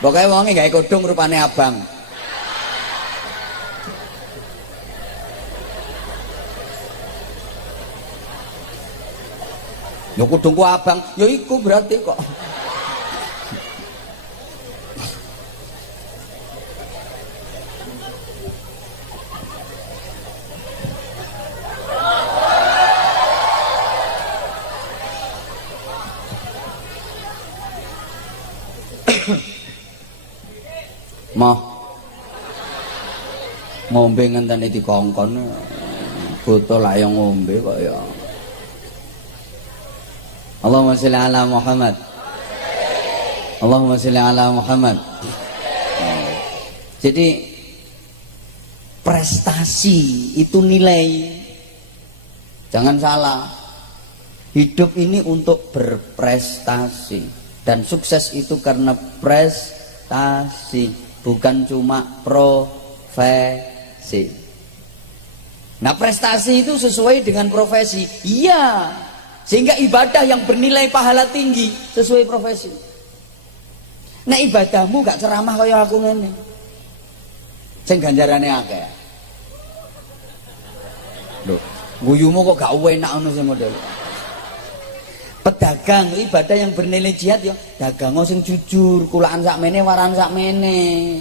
Pokoke wonge gawe kodhong rupane abang. Ya kodhongku abang, ya iku berarti kok. Mah ngombe ngenteni dikongkon botol ayo ngombe kok ya. Allahumma sholli ala Muhammad. Allahumma sholli ala Muhammad. Jadi prestasi itu nilai. Jangan salah. Hidup ini untuk berprestasi, dan sukses itu karena prestasi, bukan cuma profesi. Nah, prestasi itu sesuai dengan profesi. Iya. Sehingga ibadah yang bernilai pahala tinggi sesuai profesi. Nah, ibadahmu gak ceramah kaya aku ngene. Sing ganjarane akeh. Lho, guyumu kok gak enak ngono sing model. Pedagang ibadah yang bernilai jihad ya dagang sing jujur, kulaan sakmene waran sakmene.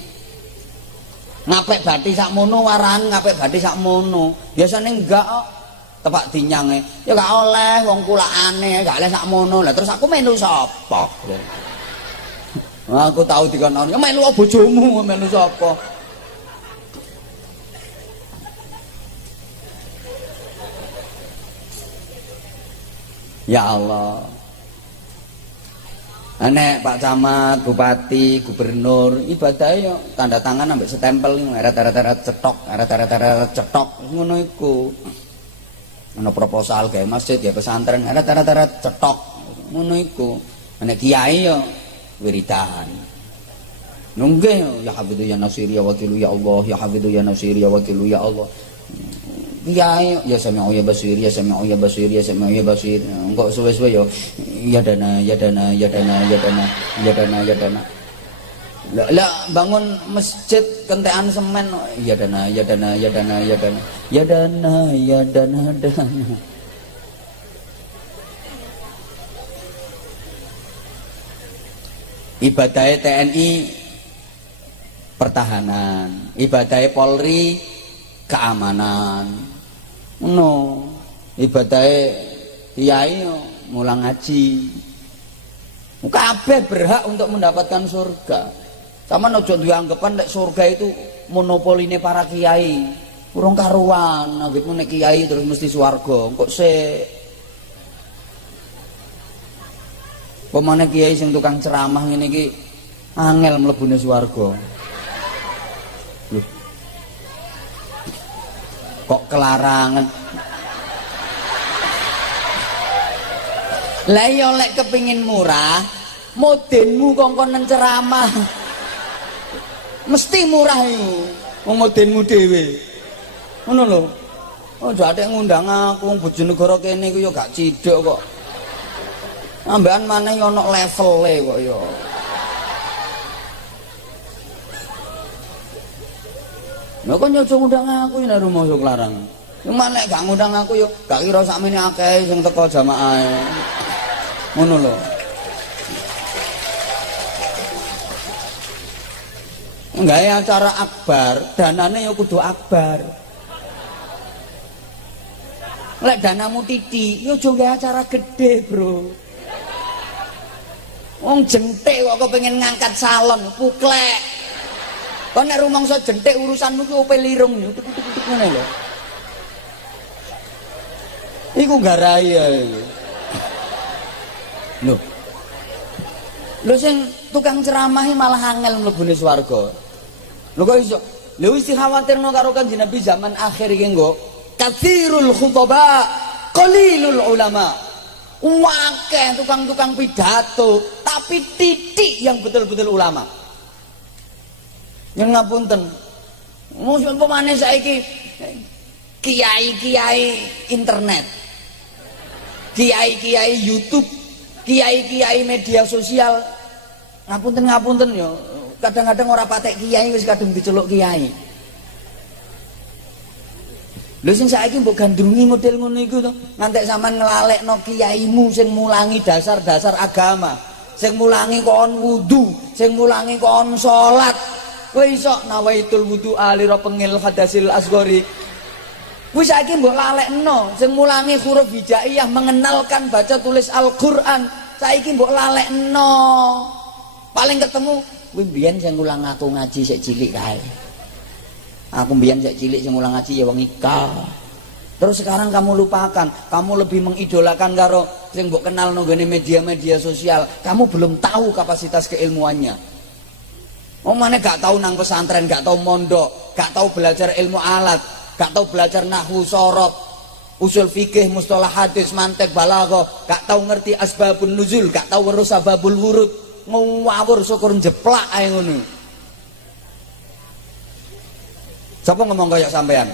Ngapik bathi sakmono waran ngapik bathi sakmono. Biasane enggak kok. Tepak dinyange. Ya gak oleh wong kulaane, gak oleh sakmono. Lah terus aku melu sapa? Aku tahu dikono. Ya melu bojomu, melu sapa? Ya Allah. Nek Pak Camat, Bupati, Gubernur ibadah yo tanda tangan ambek stempel eret-eret cetok ngono iku. Ana proposal gawe masjid ya pesantren eret-eret cetok ngono iku. Nek kiai yo wiridan. Nunggih ya hafidhu ya nasir ya wakilu ya Allah, ya hafidhu ya nasir ya wakilu ya Allah. Kiai ya sami'u ya basir ya sami'u ya basir ya sami'u ya basir. Engko suwe-suwe yo ya dana ya dana ya dana ya dana ya dana ya dana. Lah bangun masjid kentekan semen ya dana ya dana ya dana ya dana ya dana ya dana dana. Ibadah TNI pertahanan, ibadah Polri keamanan. No, ibadah kiai mulang ngaji. Kabeh berhak untuk mendapatkan surga. Sama ojo duwe anggapan nek surga itu monopoline para kiai. Urung karuan, anggitmu nek kiai terus mesti swarga. Kok sik pemane kiai sing tukang ceramah ngene iki angel mlebune swarga. Lho. Kok kelarangan? Lah ya lek kepengin murah, modenmu kongkonen ceramah. Mesti murah iku. Wong modenmu dhewe. Ngono lho. Oh, jate ngundang aku wong Bojonegoro kene iku ya gak cidhek kok. Ambekan maneh ya ana levele kok ya. Lha kok nyojo ngundang aku nek rumoso larang. Cuma nek gak ngundang aku yo gak kira sakmene akeh sing teko jamaah. Ngono lho. Nggawe acara akbar, danane yo kudu akbar. Lek danamu titik, yo aja nggawe acara gede, Bro. Wong jentik kok kepengin ngangkat salon, puklek. Kok nek rumangsa jentik urusanmu ki ope lirung tuk-tuk ngene lho. Iku garai ae. Lho sing tukang ceramahi malah angel mlebune swarga. Lho kok iso? Lho wis dikhawatirno karo Kanjeng Nabi zaman akhir iki nggo. Katsirul khutaba, qalilul ulama. Wakeh tukang-tukang pidato, tapi titik yang betul-betul ulama. Yang ngapunten, musuh pemane saiki kiai-kiai internet, kiai-kiai YouTube, kiai-kiai media sosial, ngapunten yo. Kadang-kadang ora patek kiai wis kadung diceluk kiai. Lho sing saiki mbok gandrungi model ngono iku to, ngantek sampean nglalekno kiaimu sing mulangi dasar-dasar agama, sing mulangi kon wudu, sing mulangi kon salat. Kowe iso nawaitul wudu alira pengil hadasil asghari. Kuwi saiki mbok lalekno sing mulangi huruf hijaiyah mengenalkan baca tulis Al-Qur'an. Saiki mbok lalekno. Paling ketemu kuwi mbiyen sing ngulang aku ngaji sik cilik kae. Aku mbiyen sik cilik sing ngulang ngaji ya wong ika. Terus sekarang kamu lupakan, kamu lebih mengidolakan karo sing mbok kenal nang media-media sosial. Kamu belum tahu kapasitas keilmuannya. Mana gak tahu nang pesantren, gak tahu mondok, gak tahu belajar ilmu alat, gak tahu belajar nahwu sorot, usul fikih, mustalah hadis, mantek, balaghah, gak tahu ngerti asbabun nuzul, gak tahu weruh sababul wurud, ngawur syukur jeplak ae ngono. Sapa ngomong kaya sampean?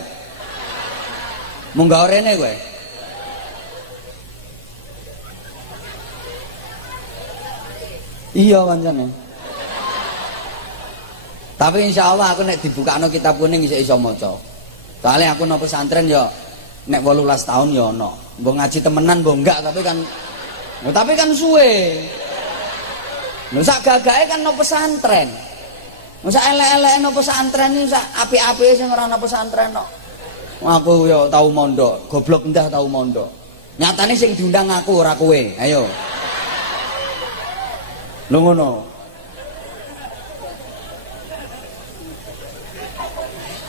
Munggah rene kowe. Iya kancane. Tapi insya Allah aku nek dibukakno kitab kuning iso maca. Soalnya aku no pesantren yo nek 18 tahun yo ono. Mbok ngaji temenan mbok enggak tapi kan suwe. Lho sak gagake kan no pesantren. Sak elek-eleke no pesantren iki sak apik-apike sing ora no pesantren no. Aku yo tau mondok, goblok ndah tau mondok. Nyatane sing diundang aku ora kowe. Ayo. Lho ngono.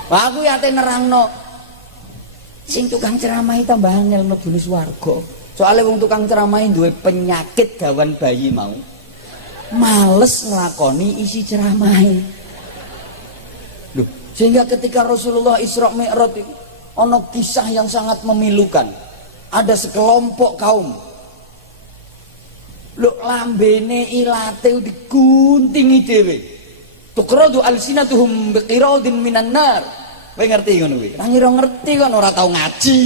Aku ya ate nerangno sing tukang ceramah tambah angel mlebu swarga. Soale wong tukang ceramah duwe penyakit gawan bayi mau. males nglakoni isi ceramahe. Loh, sehingga ketika Rasulullah Isra Mi'raj ana kisah yang sangat memilukan. Ada sekelompok kaum lho lambene ilate diguntingi dhewe. Tuqradu alsinatuhum biqiradin minan nar. Kowe ngerti ngono kuwi? Ora ngira ngerti kan ora tau ngaji.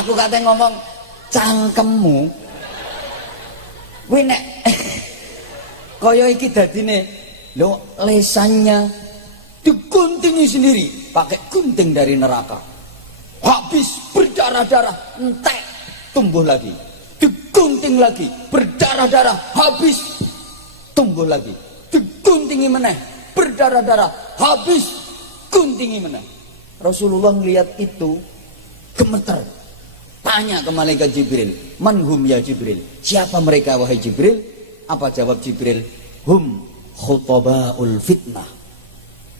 Aku kate ngomong cangkemmu kuwi nek kaya iki dadine lho lesannya diguntingi sendiri pakai gunting dari neraka, habis berdarah-darah, entek tumbuh lagi, digunting lagi berdarah-darah, habis tumbuh lagi, diguntingi meneh berdarah-darah, habis guntingi meneh. Rasulullah melihat itu gemeter, tanya ke malaikat Jibril, manhum ya Jibril, siapa mereka wahai Jibril? Apa jawab Jibril? Hum khutabaul fitnah.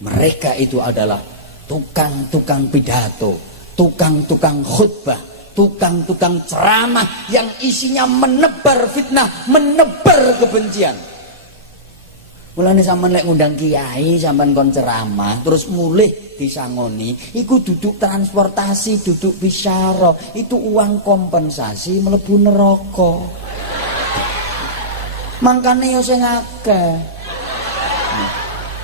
Mereka itu adalah tukang-tukang pidato, tukang-tukang khutbah, tukang-tukang ceramah yang isinya menebar fitnah, menebar kebencian. Mulane sampean lek ngundang kiai, sampean kon ceramah, terus mulih disangoni, iku duduk transportasi, duduk bisyara, itu uang kompensasi mlebu neraka. Mangkane yo sing akeh.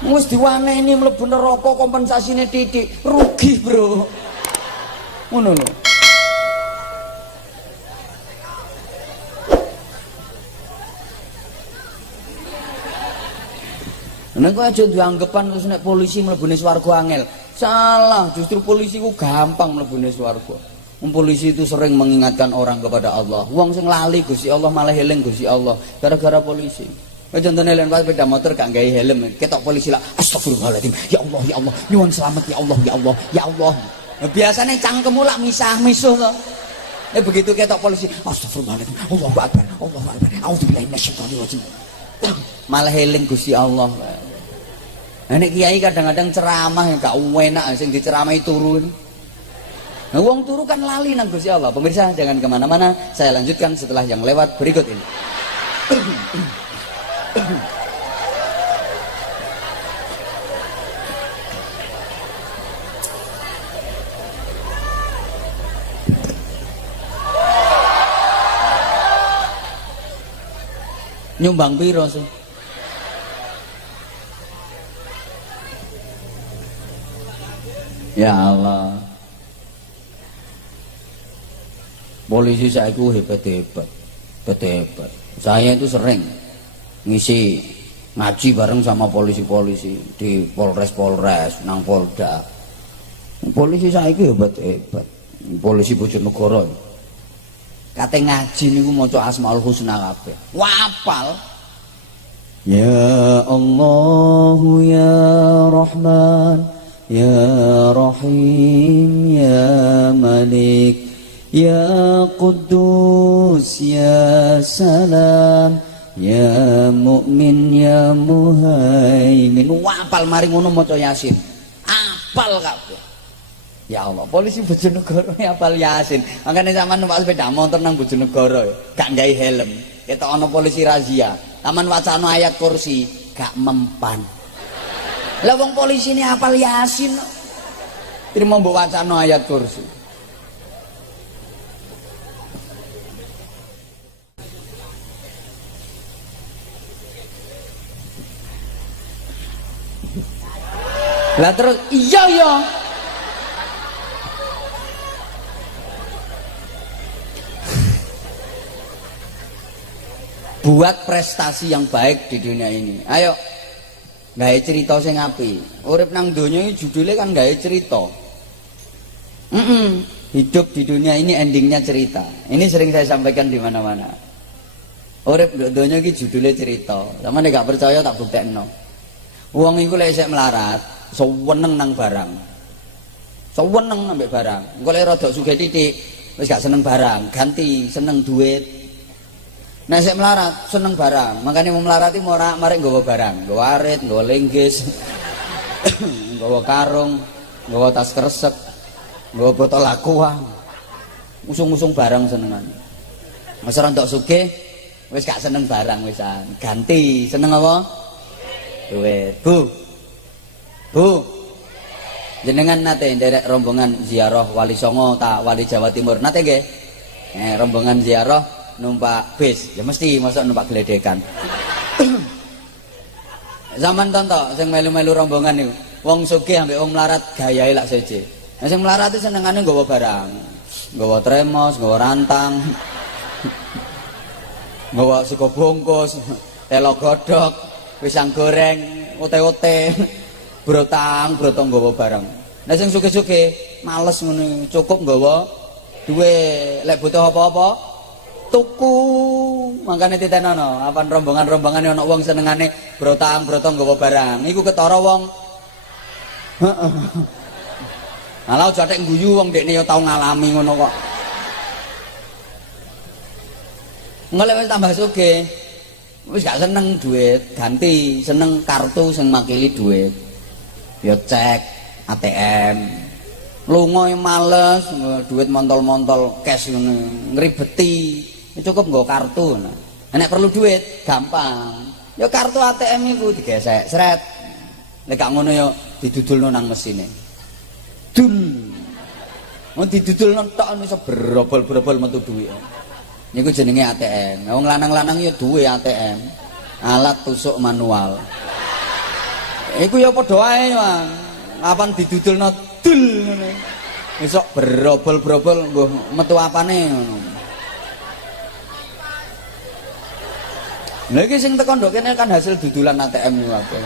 Wis diwaneni mlebu neraka kompensasine titik, rugi, Bro. Ngono lho. Nek kok aja dianggepan terus nek polisi mlebune swarga angel. Salah, justru polisi ku gampang mlebune swarga. Polisi itu sering mengingatkan orang kepada Allah. Wong sing lali Gusti Allah malah eling Gusti Allah gara-gara polisi. Contohnya lain pas sepeda motor gak gawe helm, ketok polisi lah, astagfirullahaladzim, ya Allah, nyuwun selamat ya Allah, ya Allah, ya Allah. Biasanya cangkemmu lah misah-misuh toh. Begitu ketok polisi, astagfirullahaladzim, Allahu Akbar, auzubillahi minasyaitonir rajim. Malah eling Gusti Allah. Nek kiai kadang-kadang ceramah gak enak, sing diceramahi turun. Nah, wong turu kan lali nang Gusti Allah. Pemirsa jangan kemana-mana, saya lanjutkan setelah yang lewat berikut ini. Nyumbang piro sih? Ya Allah. Polisi saya itu hebat-hebat. Saya itu sering ngisi ngaji bareng sama polisi-polisi di Polres, nang Polda. Polisi saya itu hebat-hebat. Polisi Bojonegoro. Kate ngaji niku maca Asmaul Husna kabeh. Wapal. Ya Allah ya Rahman ya Rahim ya Malik ya Quddus ya Salam ya Mukmin ya Muhaimin. Wapal mari ngono maca Yasin. Apal kabeh. Ya Allah, polisi Bojonegoro apal Yasin. Makane sampean numpak sepeda motor nang Bojonegoro gak nggawe helm. Ketok ana polisi razia. Taman wacana ayat kursi gak mempan. Lah wong polisi ini apal Yasin. Terima mbok wacana ayat kursi. Lah terus iya ya. Buat prestasi yang baik di dunia ini. Ayo gawe cerita sing apik. Urip nang donya iki judulnya kan gawe cerita. Hidup di dunia ini endingnya cerita. Ini sering saya sampaikan di mana-mana. Urip donya iki judulnya cerita. Sampeyan nek gak percaya tak buktekno. Wong iku lek isih melarat, seneng nang barang. Seneng ambek barang. Engko lek rada sugih titik, wis gak seneng barang, ganti seneng duit. Nah saya melarat, seneng barang. Makanya mau melarat itu mari nggawa barang, nggawa arit, nggawa linggis, nggawa karung. nggawa tas kresek, nggawa botol aqua. Usung-usung barang senengan. Wis ora entuk sugih, wis gak seneng barang wisan. Ganti, seneng apa? Duit. Bu. Jenengan nate nderek rombongan ziarah Wali Songo ta Wali Jawa Timur. Nate nggih? Rombongan ziarah numpak bis. Ya mesti mosok numpak gledekan. Zaman tonton sing melu-melu rombongan niku. Wong sugih ambek wong melarat gayahe lak seje. Nah sing melarat itu senengane nggawa barang. Nggawa tremos, nggawa rantang. Nggawa sego bungkus, telo godhog, pisang goreng, ote-ote, brotang nggawa barang. Nah sing sugih-sugih males ngono, cukup nggawa duwe. Lek butuh apa-apa tuku. Makane titenono, apa rombongan-rombongan ana wong senengane brotang nggawa barang. Iku ketara wong. Heeh. Alah aja tek guyu wong dekne ya tau ngalami ngono kok. Ngelek wis tambah sugih. Wis gak seneng duit, ganti seneng kartu sing makili duit. Ya cek ATM. Lunga males, duit montol-montol cash ngono, ngribeti. Cukup nggo kartu. Nek perlu duit gampang. Ya kartu ATM iku digesek, sret. Nek gak ngono ya didudulno nang mesine. Dul. Mau didudulno tok iso berobol-berobol metu dhuwit. Niku jenenge ATM. Wong lanang-lanang ya duwe ATM. Alat tusuk manual. Iku ya padha wae, Mang. Kapan didudulno dul ngene. Iso berobol-berobol nggo metu apane ngono. Lha iki sing teko ndok kene kan hasil dudulan ATM niku akeh.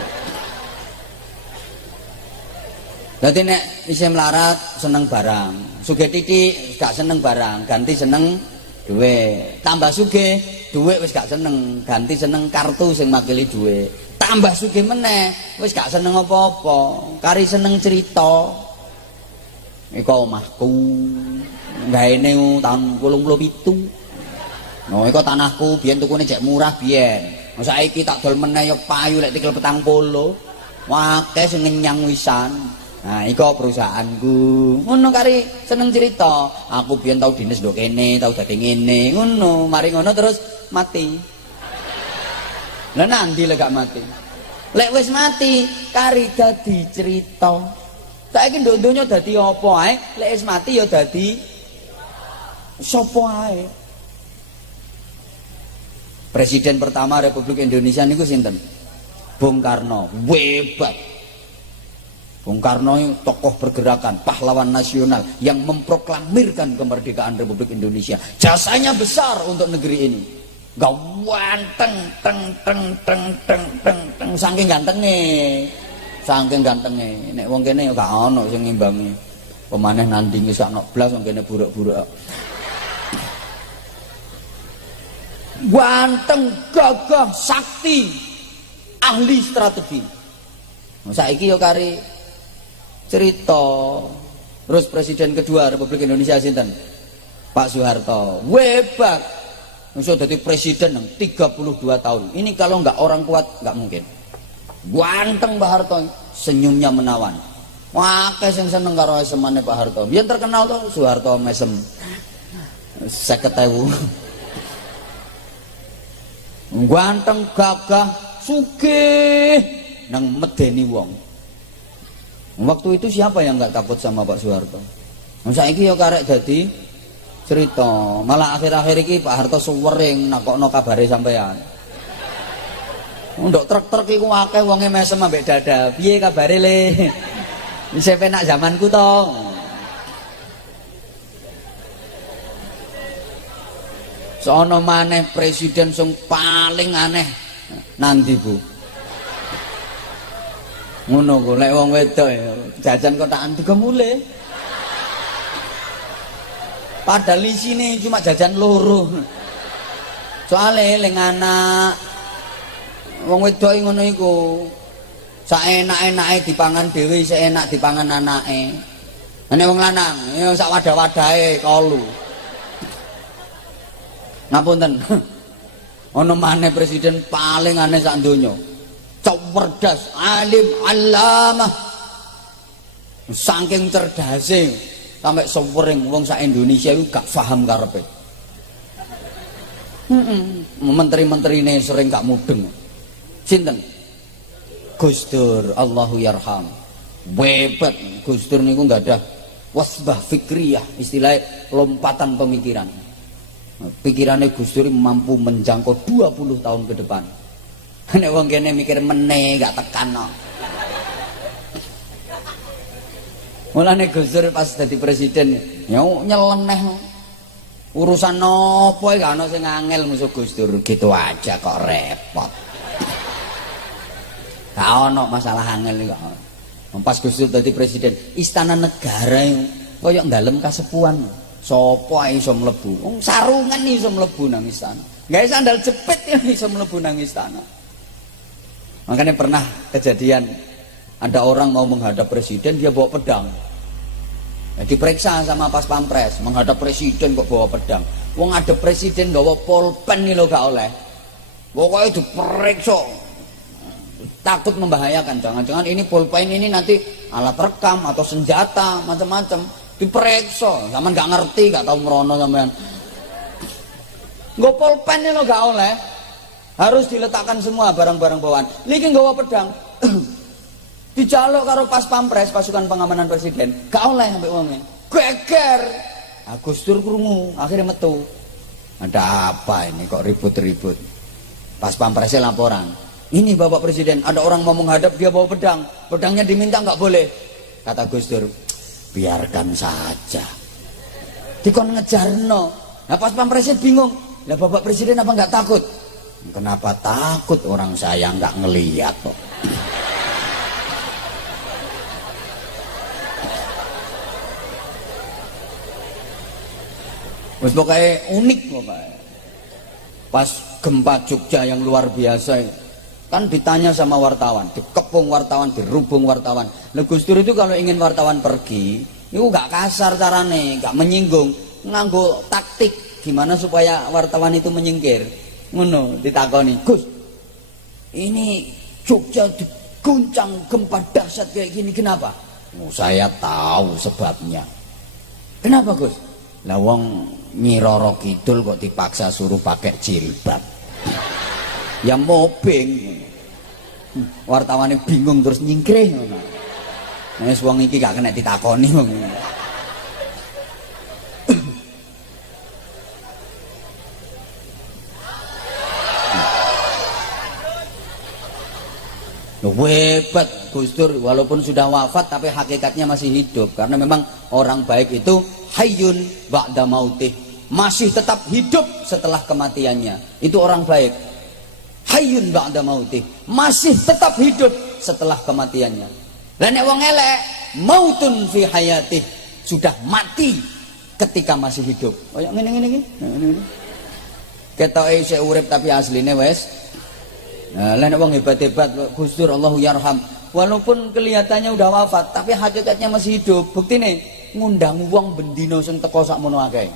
Dadi nek isih melarat seneng barang, sugih titik gak seneng barang, ganti seneng duit. Tambah sugih, duit wis gak seneng, ganti seneng kartu sing makili duit. Tambah sugih meneh, wis gak seneng apa-apa, kari seneng cerita. Iku omahku, gaene tahun 87. No, iku tanahku biyen tukune jek murah biyen. Saiki tak dol meneh ya payu lek tikel 40. Akeh sing ngenyang wisan. Nah, iko perusahaanku. Ngono kari seneng cerita. Aku biyen tau dinas ndok kene, tau dadi ngene. Ngono, mari ngono terus mati. Lah nanti lek gak mati. Lek wis mati, kari dadi cerita. Saiki ndok donya dadi apa ae, lek wis mati ya dadi sapa ae. Presiden pertama Republik Indonesia niku sinten? Bung Karno. Hebat. Bung Karno tokoh pergerakan, pahlawan nasional yang memproklamirkan kemerdekaan Republik Indonesia. Jasanya besar untuk negeri ini. Gawanteng, saking gantenge. Saking gantenge. Nek wong kene gak ono sing ngimbangi. Pemaneh nandingi sak nok blas wong kene buruk-buruk. Ganteng, gagah, sakti, ahli strategi. Saiki yo kari cerita. Terus presiden kedua Republik Indonesia sinten? Pak Soeharto. Hebat. Iso dadi presiden 32 tahun. Ini kalau nggak orang kuat nggak mungkin. Ganteng Pak Harto, senyumnya menawan. Wah, sing seneng karo semane Pak Harto. Biyen terkenal tuh Soeharto mesem. 50.000. Ganteng, gagah, sugih nang medeni wong. Waktu itu siapa yang nggak takut sama Pak Soeharto? Saiki ya karek dadi cerita. Malah akhir-akhir iki Pak Harto suwering nakokno kabare sampean. Ndok truk-truk iku akeh wonge mesem ambek dada. Piye kabare le? Isih penak zamanku to. Sono maneh presiden sing paling aneh nanti Bu. Ngono kok lek wong wedok ya jajan kotakan juga mulai. Padahal isine cuma jajan loro. Soale ling anak wong wedok ngono iku. Saenak-enake dipangan dhewe, seenak dipangan anake. Nek wong lanang ya sak wadah-wadahe kolu. Ngapunten. Ono maneh presiden paling aneh sak donya. Cerdas, alim, allamah. Saking cerdase sampai sewering wong sak Indonesia iku gak paham karepe. Menteri-menterine sering gak mudeng. Sinten? Gus Dur, Allahu yarham. Hebat Gus Dur niku gak ada wasbah fikriyah, istilahnya lompatan pemikiran. Pikirannya Gus Dur mampu menjangkau 20 tahun ke depan. Nek wong kene mikir meneh gak tekan no. Mulane Gus Dur pas dadi presiden ya nyeleneh. Urusan nopo gak ono sing angel musuh Gus Dur, gitu aja kok repot. Gak ono masalah angel iki kok. Pas Gus Dur dadi presiden, istana negara koyo dalem kasepuan. Sopo ae iso mlebu? Wong sarungan iso mlebu nang istana. Gawe sandal jepit ya iso mlebu nang istana. Makanya pernah kejadian ada orang mau menghadap presiden, dia bawa pedang. Ya, diperiksa sama pas pampres, menghadap presiden kok bawa pedang. Wong ada presiden gawa pulpen nih lo gak oleh. Pokoknya diperiksa. Takut membahayakan, jangan-jangan ini pulpen ini nanti alat rekam atau senjata macam-macam. Diperiksa, zaman gak ngerti, gak tahu merono sampean. Nggo pulpen nih lo gak oleh. Harus diletakkan semua barang-barang bawaan. Niki nggawa pedang. Dijaluk karo pas pampres, pasukan pengamanan presiden, gak oleh sampai wonge. Geger. Gus Dur krungu, akhirnya metu. Ada apa ini kok ribut-ribut? Pas pampresnya laporan. Ini Bapak Presiden, ada orang mau menghadap dia bawa pedang. Pedangnya diminta nggak boleh. Kata Gus Dur, biarkan saja. Dikon ngejarno. Nah pas pampresnya bingung. Lah Bapak Presiden apa nggak takut? Kenapa takut, orang saya nggak ngeliat kok. Pokoknya unik pokoknya. Pas gempa Jogja yang luar biasa, kan ditanya sama wartawan, dikepung wartawan, dirubung wartawan. Lah Gus Dur itu kalau ingin wartawan pergi, itu gak kasar carane, gak menyinggung, nganggo taktik gimana supaya wartawan itu menyingkir. Ngono ditakoni, Gus, ini Jogja diguncang gempa dahsyat kayak gini, kenapa? Oh, saya tahu sebabnya. Kenapa Gus? Lah wong Nyi Roro Kidul kok dipaksa suruh pakai jilbab. Ya mobing. Wartawane bingung terus nyingkrih ngono. Wis wong iki gak kena ditakoni wong. Hebat Gus Dur, walaupun sudah wafat tapi hakikatnya masih hidup, karena memang orang baik itu hayyun ba'da mautih, masih tetap hidup setelah kematiannya. Itu orang baik. Hayyun ba'da mautih, masih tetap hidup setelah kematiannya. Lah nek wong elek, mautun fi hayatih, sudah mati ketika masih hidup. Kayak ngene-ngene iki. Ketoke isih urip tapi asline wis. Nah, lah nek wong hebat-hebat Gus Dur Allahu yarham, walaupun kelihatannya udah wafat tapi hakikatnya masih hidup. Buktine ngundang wong bendino sing teko sakmono akeh.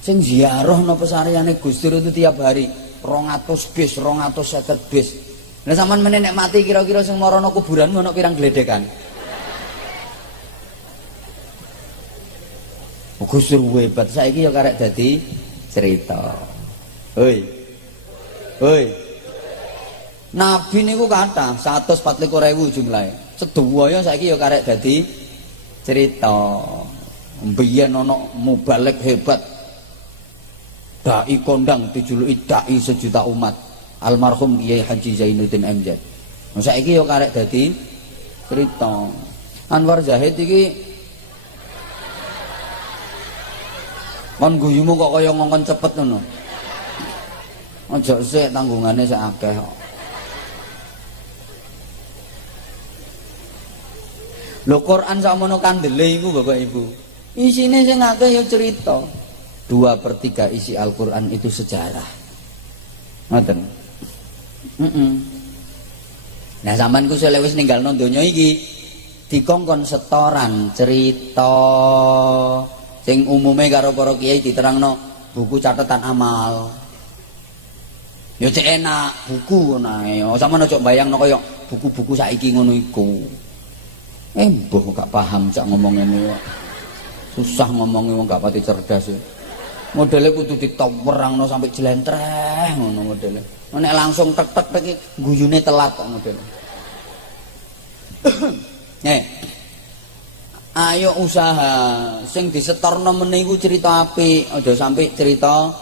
Sing ziarah napa pesariane Gus Dur itu tiap hari 200 bis, 250 bis. Lah sampean meneh nek mati kira-kira sing marono kuburanmu ana pirang gledekan? Gus Dur hebat, saiki ya karek dadi cerita. Hoi. Hoi. Nabi niku kathah 124.000 jumlahe. Sedaya saiki ya karek dadi cerita. Mbiyen ana mubalek hebat. Dai kondang dijuluki dai sejuta umat. Almarhum Kiai Haji Zainuddin MZ. Saiki ya karek dadi cerita. Anwar Zahid iki kon guyumu kok kaya ngongkon cepet ngono. Aja sik tanggungane sak akeh kok. Lho Quran sakmono kandele iku Bapak Ibu. Isine sing akeh ya cerita. 2/3 isi Al-Qur'an itu sejarah. Ngoten. Nah sampean ku sele wis ninggalno donya iki dikongkon setoran cerita sing umume karo para kiai diterangno buku catatan amal. Ya cek enak buku ngono ae. Sampeyan aja mbayangno kaya buku-buku saiki ngono iku. Mbah gak paham cak ngomong ini. Susah ngomongnya wong gak pati cerdas. Modelnya kudu ditowerangno sampai jelentreh ngono modelnya. Nek langsung tek iki guyune telat modelnya. Ayo usaha sing disetorno meneh iku cerita apik, aja sampai cerita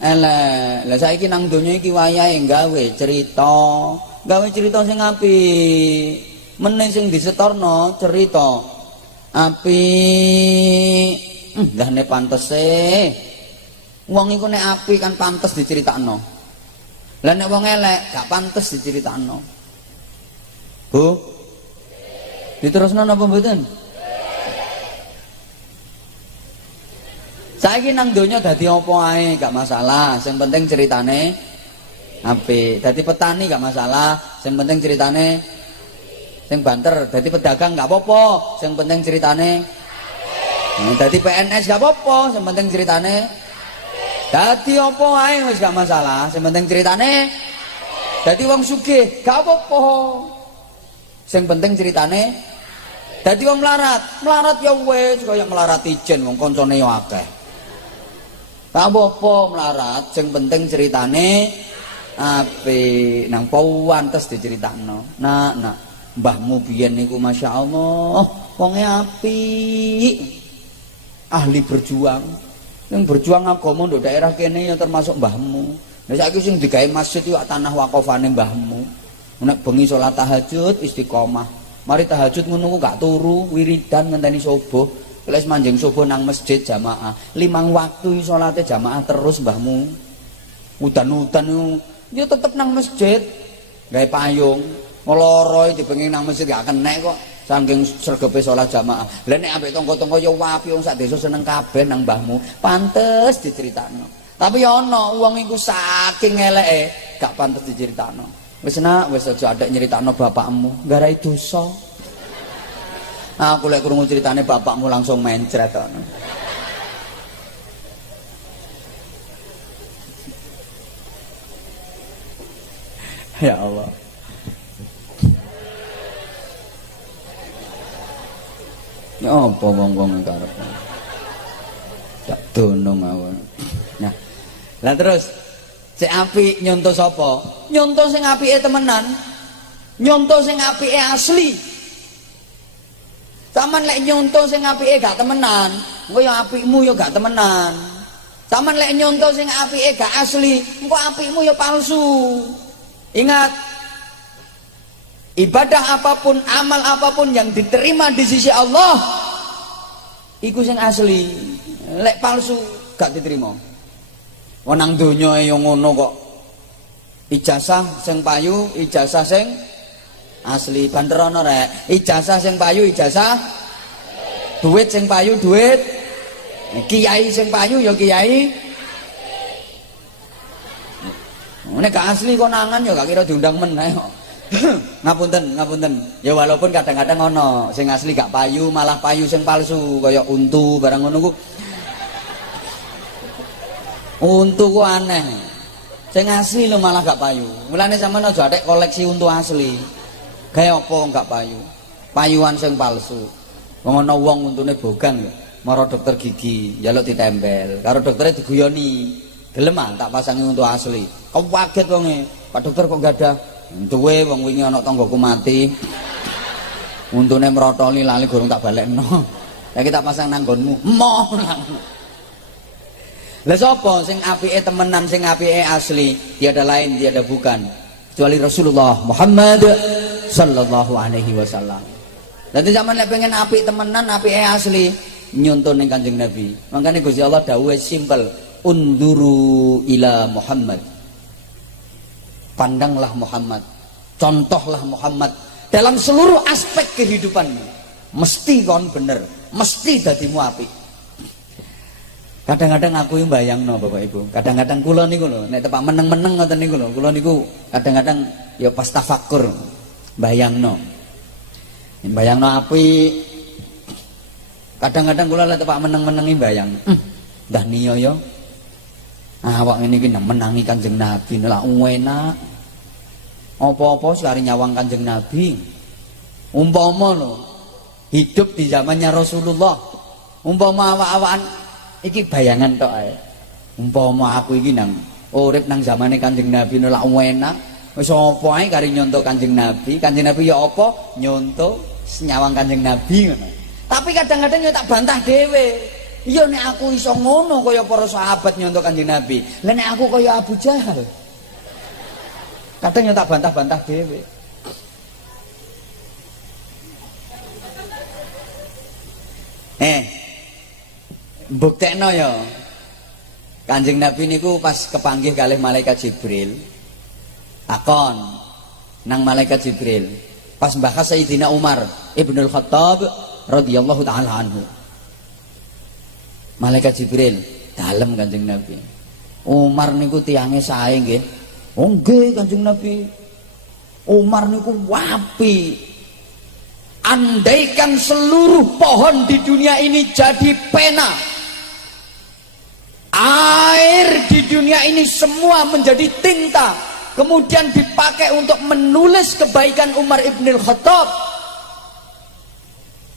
elek. Lah saiki nang donya iki wayahe gawe cerita sing apik. Meneh sing disetorno cerita apik. Lah nek pantese wong iku nek apik kan pantes diceritakno. Lah nek wong elek gak pantes diceritakno. Bu, diterusno napa mboten? Saiki nang donya dadi apa ae gak masalah, sing penting ceritane apik. Dadi petani gak masalah, sing penting ceritane sing banter. Dadi pedagang gak apa-apa, sing penting ceritane apik. Dadi PNS gak apa-apa, sing penting ceritane apik. Dadi apa ae wis gak masalah, sing penting ceritane apik. Dadi wong sugih gak apa-apa. Sing penting ceritane dadi wong melarat ya wis kaya melarat ijen wong kancane ya akeh. Gak apa-apa melarat, sing penting ceritane apik. Nang pantes diceritakno. Nak, mbahmu biyen niku masyaallah wonge apik. Ahli berjuang. Sing berjuang agama nduk daerah kene ya termasuk mbahmu. Lah saiki sing digawe masjid iku tanah wakofane mbahmu. Nek bengi salat tahajud istiqomah. Mari tahajud ngono ku gak turu, wiridan ngenteni subuh. Lek manjing subuh nang masjid jamaah. 5 waktu salate jamaah terus mbahmu. Udan-udan yo tetep nang masjid. Gawe payung, ngloroi dipenging nang masjid gak kenek kok. Saking sregepe salat jamaah. Lah nek ambek tangga-tangga yo wapi wong sak desa seneng kabeh nang mbahmu. Pantes diceritakno. Tapi ana wong iku saking eleke gak pantes diceritakno. Wis nak, wis aja ada nyeritakno bapakmu, garai dosa. Aku lek krungu ceritane bapakmu langsung mencret to. Ya Allah. Ya apa wong-wong karep. Tak dono mawon. Nah. Lah terus sing apik nyonto sapa? Nyonto sing apike temenan. Nyonto sing apike asli. Saman lek nyonto sing apike gak temenan, engko ya apikmu ya gak temenan. Saman lek nyonto sing apike gak asli, engko apikmu ya palsu. Ingat, ibadah apapun, amal apapun yang diterima di sisi Allah, iku sing asli. Lek palsu gak diterima. Wong nang donya ya ngono kok. Ijazah sing payu, ijazah sing asli. Banterono rek. Ijazah sing payu, ijazah. Duit sing payu, duit. Kiai sing payu ya kiai. Nek gak asli konangan ya gak kira diundang meneh kok. Ngapunten, ngapunten. Ya walaupun kadang-kadang ono sing asli gak payu, malah payu sing palsu kaya untu barang ngono ku. Untu ku aneh. Sing asli lho malah gak payu. Mulane sampean aja atek koleksi untu asli. Gawe apa gak payu? Payuan sing palsu. Wong ana wong untune bogang lho, mara dokter gigi, njaluk ditempel. Karo doktere diguyoni. Gelem tak pasangi untu asli. Kok kaget wonge. Pak dokter kok gak ada? Duwe wong wingi ana tanggoku mati. Untune mrotoli lali gorong tak balekno. Lah kita pasang nang nggonmu. Emoh. Lah sapa sing apike temenan, sing apike asli? Tiada lain, tiada bukan kecuali Rasulullah Muhammad sallallahu alaihi wasallam. Dadi zaman lek pengen apik temenan, apike asli, nyonton ning Kanjeng Nabi. Makane Gusti Allah dawuhe simpel, unduru ila Muhammad. Pandanglah Muhammad, contohlah Muhammad dalam seluruh aspek kehidupanmu. Mesti kon bener, mesti dadimu apik. Kadang-kadang aku yang bayangno Bapak Ibu. Kadang-kadang kula niku lho, nek tepak meneng-meneng ngoten niku lho. Kula niku kadang-kadang ya pas tafakur bayangno. Bayangno apik. Kadang-kadang kula lek tepak meneng-menengi bayang. Dah niyo ya. Awak ngene iki menangi Kanjeng Nabi lha enak. Apa-apa sekali nyawang Kanjeng Nabi. Umpama lho, hidup di zamannya Rasulullah. Umpama awak-awakan iki bayangan tok ae. Umpama aku iki nang urip nang zamane Kanjeng Nabi nolak enak, wis apa ae kari nyontok Kanjeng Nabi. Kanjeng Nabi ya apa? Nyontok senyawang Kanjeng Nabi ngono. Tapi kadang-kadang yo tak bantah dhewe. Iya nek aku iso ngono kaya para sahabat nyontok Kanjeng Nabi. Lah nek aku kaya Abu Jahal. Kadang yo tak bantah-bantah dhewe. Mbuktekno ya. Kanjeng Nabi niku pas kepanggih kalih malaikat Jibril. Takon nang malaikat Jibril. Pas bahas Sayyidina Umar Ibnul Khattab radhiyallahu taala anhu. Malaikat Jibril dalem Kanjeng Nabi. Umar niku tiange sae nggih. Oh nggih Kanjeng Nabi. Umar niku wapi. Andaikan seluruh pohon di dunia ini jadi pena, air di dunia ini semua menjadi tinta, kemudian dipakai untuk menulis kebaikan Umar Ibnul Khattab,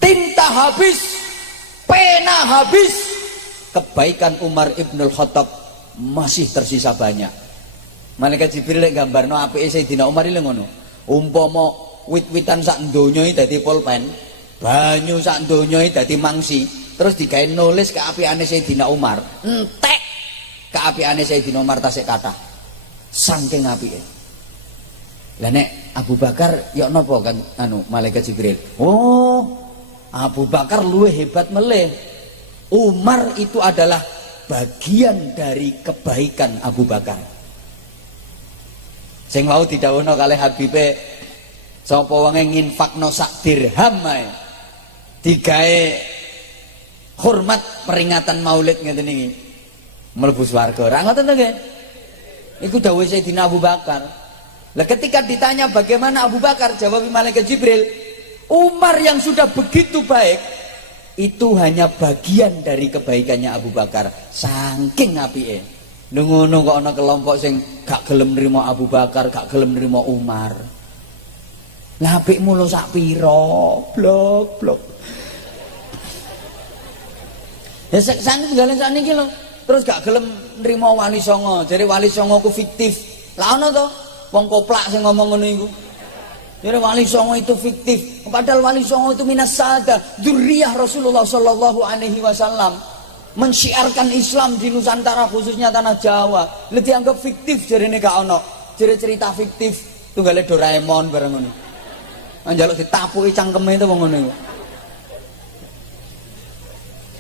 tinta habis, pena habis, kebaikan Umar Ibnul Khattab masih tersisa banyak. Malaikat Jibril lek gambarno apike Sayyidina Umar iki ngono. Umpama wit-witan sak donya iki dadi pulpen, banyu sak donya iki dadi mangsi, terus digawe nulis keapiane Sayyidina Umar. Entek keapiane Sayyidina Umar tasik kathah. Saking apike. Lah nek Abu Bakar ya napa kan malaikat Jibril. Oh, Abu Bakar luwih hebat meleh. Umar itu adalah bagian dari kebaikan Abu Bakar. Sing wau didhawuhna kalih Habibe, sapa wong nginfakno sak dirham ae digawe hormat peringatan Maulid ngeten iki mlebu swarga. Ora ngoten to nggih? Iku dawuh Sayyidina Abu Bakar. Lah ketika ditanya bagaimana Abu Bakar, jawab malaikat Jibril, Umar yang sudah begitu baik itu hanya bagian dari kebaikannya Abu Bakar. Saking apike. Ngono kok ana kelompok sing gak gelem nrimo Abu Bakar, gak gelem nrimo Umar. Lah apikmu lho sak pira? Blok. Ya sak tunggale sakniki lho. Terus gak gelem nrimo Wali Songo. Jare Wali Songo ku fiktif. Lah ana to wong koplak sing ngomong ngono iku. Jare Wali Songo itu fiktif. Padahal Wali Songo itu minas sada, dzurriyyah Rasulullah sallallahu alaihi wasallam. Mensyiarkan Islam di Nusantara khususnya tanah Jawa. Lah dianggap fiktif jarene gak ono. Jare cerita fiktif tunggale Doraemon bareng ngono. Njaluk ditapuki cangkeme itu wong ngono iku.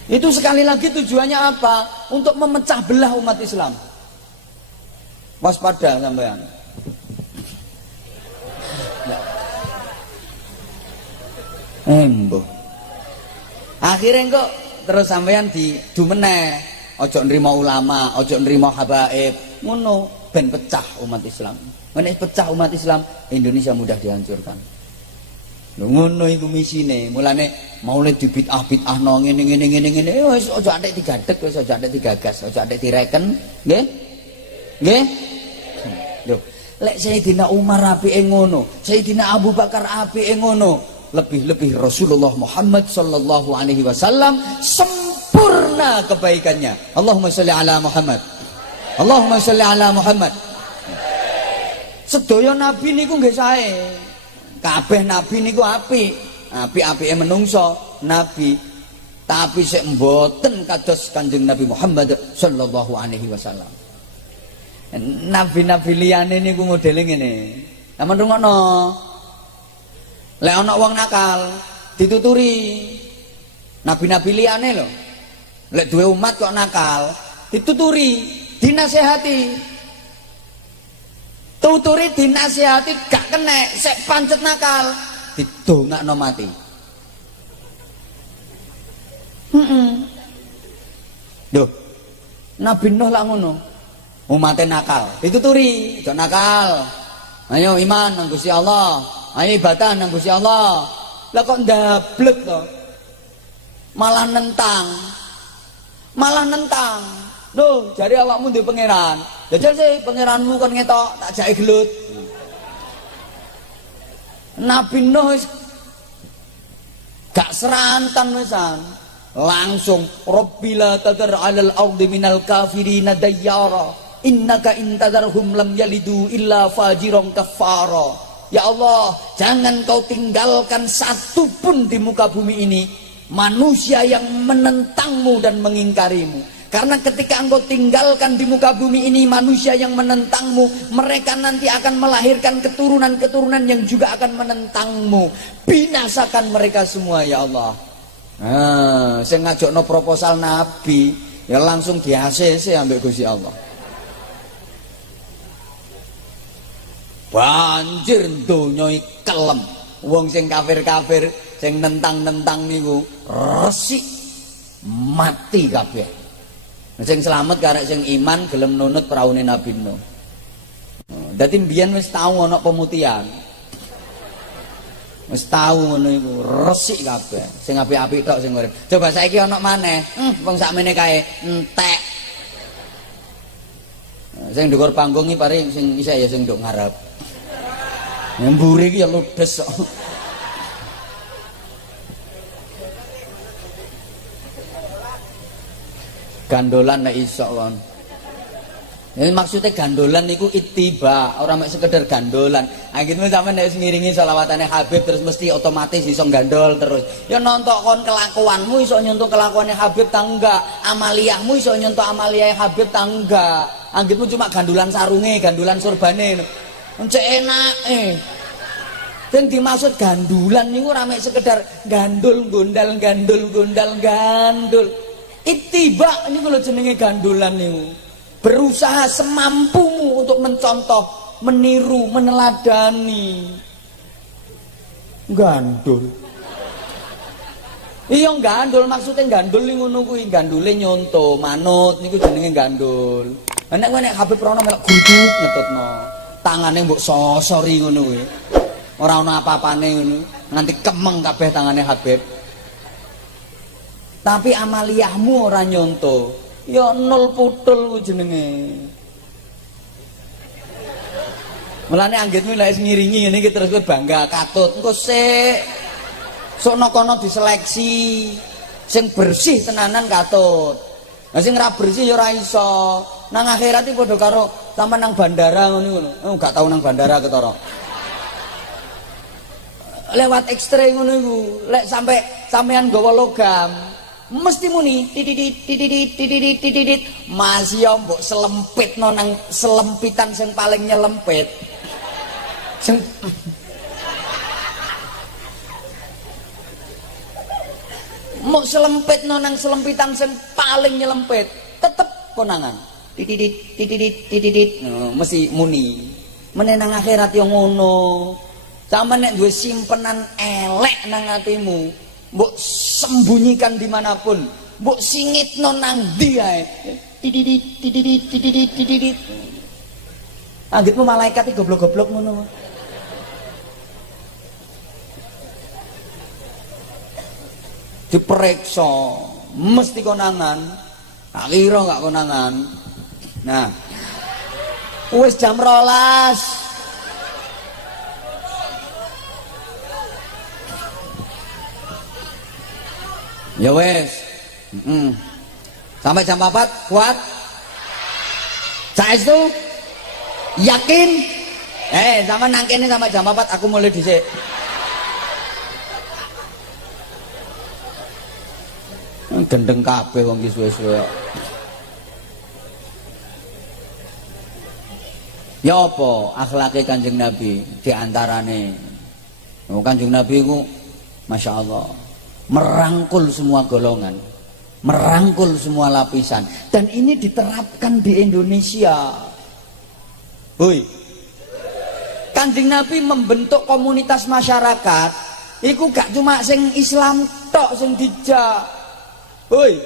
Itu sekali lagi tujuannya apa? Untuk memecah belah umat Islam. Waspada sampean. Embo. Akhirnya kok terus sampean di meneh, ojo nrimo ulama, ojo nrimo habaib, ngono ben pecah umat Islam. Nek pecah umat Islam, Indonesia mudah dihancurkan. Lho ngono iku misine. Mulane Maulid dibid'ah no ngene wis ojo antek digadeg, wis ojo antek digagas, ojo antek direken, nggih? Nggih? Lho, lek Sayyidina Umar apike ngono, Sayyidina Abu Bakar apike ngono, lebih-lebih Rasulullah Muhammad sallallahu alaihi wasallam sempurna kebaikannya. Allahumma sholli ala Muhammad. Allahumma sholli ala Muhammad. Sedaya nabi niku nggih sae. Kabeh nabi niku apik. Apik-apike menungso nabi, tapi sik mboten kados Kanjeng Nabi Muhammad sallallahu alaihi wasallam. Nabi-nabi liyane niku modele ngene. Sampeyan rungokno. Lek ana wong nakal dituturi, nabi-nabi liyane lho. Lek duwe umat kok nakal, dituturi, dinasehati. Tuturi dinasehati gak kenek, sek pancet nakal, didongakno mati. Duh, Nabi Nuh lak ngono. Umate nakal, dituturi, aja nakal. Ayo iman nang Gusti Allah. Ayo ibadah nang Gusti Allah. Lah kok ndablek to? Malah nentang. Loh, jare awakmu duwe pangeran. Jajal sih pangeranmu kon ngetok tak jake gelut. Nabi Nuh Gak serantan wisan. Langsung Rabbila tadar 'alal ardi minal kafirina dayyara innaka intadarhum lam yalidu illa fajiron kafara. Ya Allah, jangan kau tinggalkan satu pun di muka bumi ini manusia yang menentangmu dan mengingkarimu. Karena ketika engkau tinggalkan di muka bumi ini manusia yang menentangmu, mereka nanti akan melahirkan keturunan-keturunan yang juga akan menentangmu. Binasakan mereka semua ya Allah. Saya ngajokno proposal Nabi, ya langsung di ACC ambek Gusti Allah. Banjir donya kelem. Wong sing kafir-kafir, sing nentang-nentang niku resik mati kabeh. Sing selamat karek sing iman gelem nunut praune Nabi Nuh. Dadi mbiyen wis tau ana pemutihan. Wis tau ngono iku, resik kabeh. Sing apik-apik tok sing urip. Coba saiki ana maneh. Wong sakmene kae entek. Sing dhuwur panggung iki paring sing isih ya sing nduk ngarep. Mburi iki ya ludes kok. Gandolan nek iso kon. Ini maksudnya gandolan niku ittiba, ora mek sekedar gandolan. Akhirnya sampean nek ngiringi selawatane Habib terus mesti otomatis iso gandol terus. Ya nontok kon kelakuanmu iso nyontok kelakuannya Habib ta enggak? Amaliyahmu iso nyontok amaliyah Habib ta enggak? Anggitmu cuma gandolan sarunge, gandolan surbane. Encek enake. Dan dimaksud gandulan niku ora mek sekedar gandul gondal gandul gondal gandul. Ittiba niku lho jenenge gandulan niku. Berusaha semampumu untuk mencontoh, meniru, meneladani. Gandul. Iya gandul maksudnya gandul niku ngono kuwi, gandule nyonto, manut niku jenenge gandul. Nek kowe nek Habib Rono melok gruduk ngetutno. Tangane mbok sosori ngono kuwi. Ora ana apa-apane ngono, nganti kemeng kabeh tangane Habib. Tapi amaliyahmu ora nyonto, ya nol putul ku jenenge. Mulane anggitmu lek ngiringi ngene iki terus kowe bangga katut. Engko sik sokno kono diseleksi sing bersih tenanan katut. Lah sing ora bersih ya ora iso. Nang akhirat iki padha karo sampean nang bandara ngono. Gak tau nang bandara ketara. Lewat X-ray ngono iku, lek sampean gawa logam mesti muni tididit masih mbok selempitno nang selempitan sing paling nyelempit sing mbok selempitno nang selempitan sing paling nyelempit tetep konangan tididit mesti muni menenang akhirat yang ngono. Sama nek duwe simpenan elek nang atimu mbok sembunyikan dimanapun, mbok singitno nang ndi ae. Tididit. Anggitmu malaikat iki goblok-goblok ngono. Diperiksa, mesti konangan. Tak kira gak konangan. Nah. Wis jam 12. Ya wes, sampai jam 4 kuat. Saestu yakin? Sama nangkene sampai jam 4 aku mulai dhisik. Gendeng kabeh wong iki suwe-suwe. Ya apa akhlake Kanjeng Nabi diantarane. Kanjeng Nabi ku Masya Allah merangkul semua golongan, merangkul semua lapisan, dan ini diterapkan di Indonesia. Hoi, Kanjeng Nabi membentuk komunitas masyarakat. Iku gak cuma sing Islam tok sing dijak. Hoi,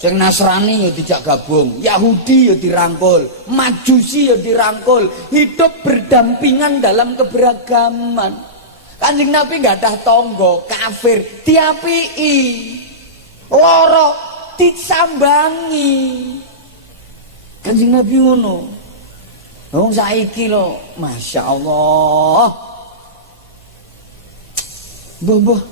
sing Nasrani ya dijak gabung, Yahudi ya dirangkul, Majusi ya dirangkul, hidup berdampingan dalam keberagaman. Kanjeng Nabi nggak ada tonggo kafir diapii, loro disambangi. Kanjeng Nabi ngono. Wong saiki lho, Masya Allah. Mbah.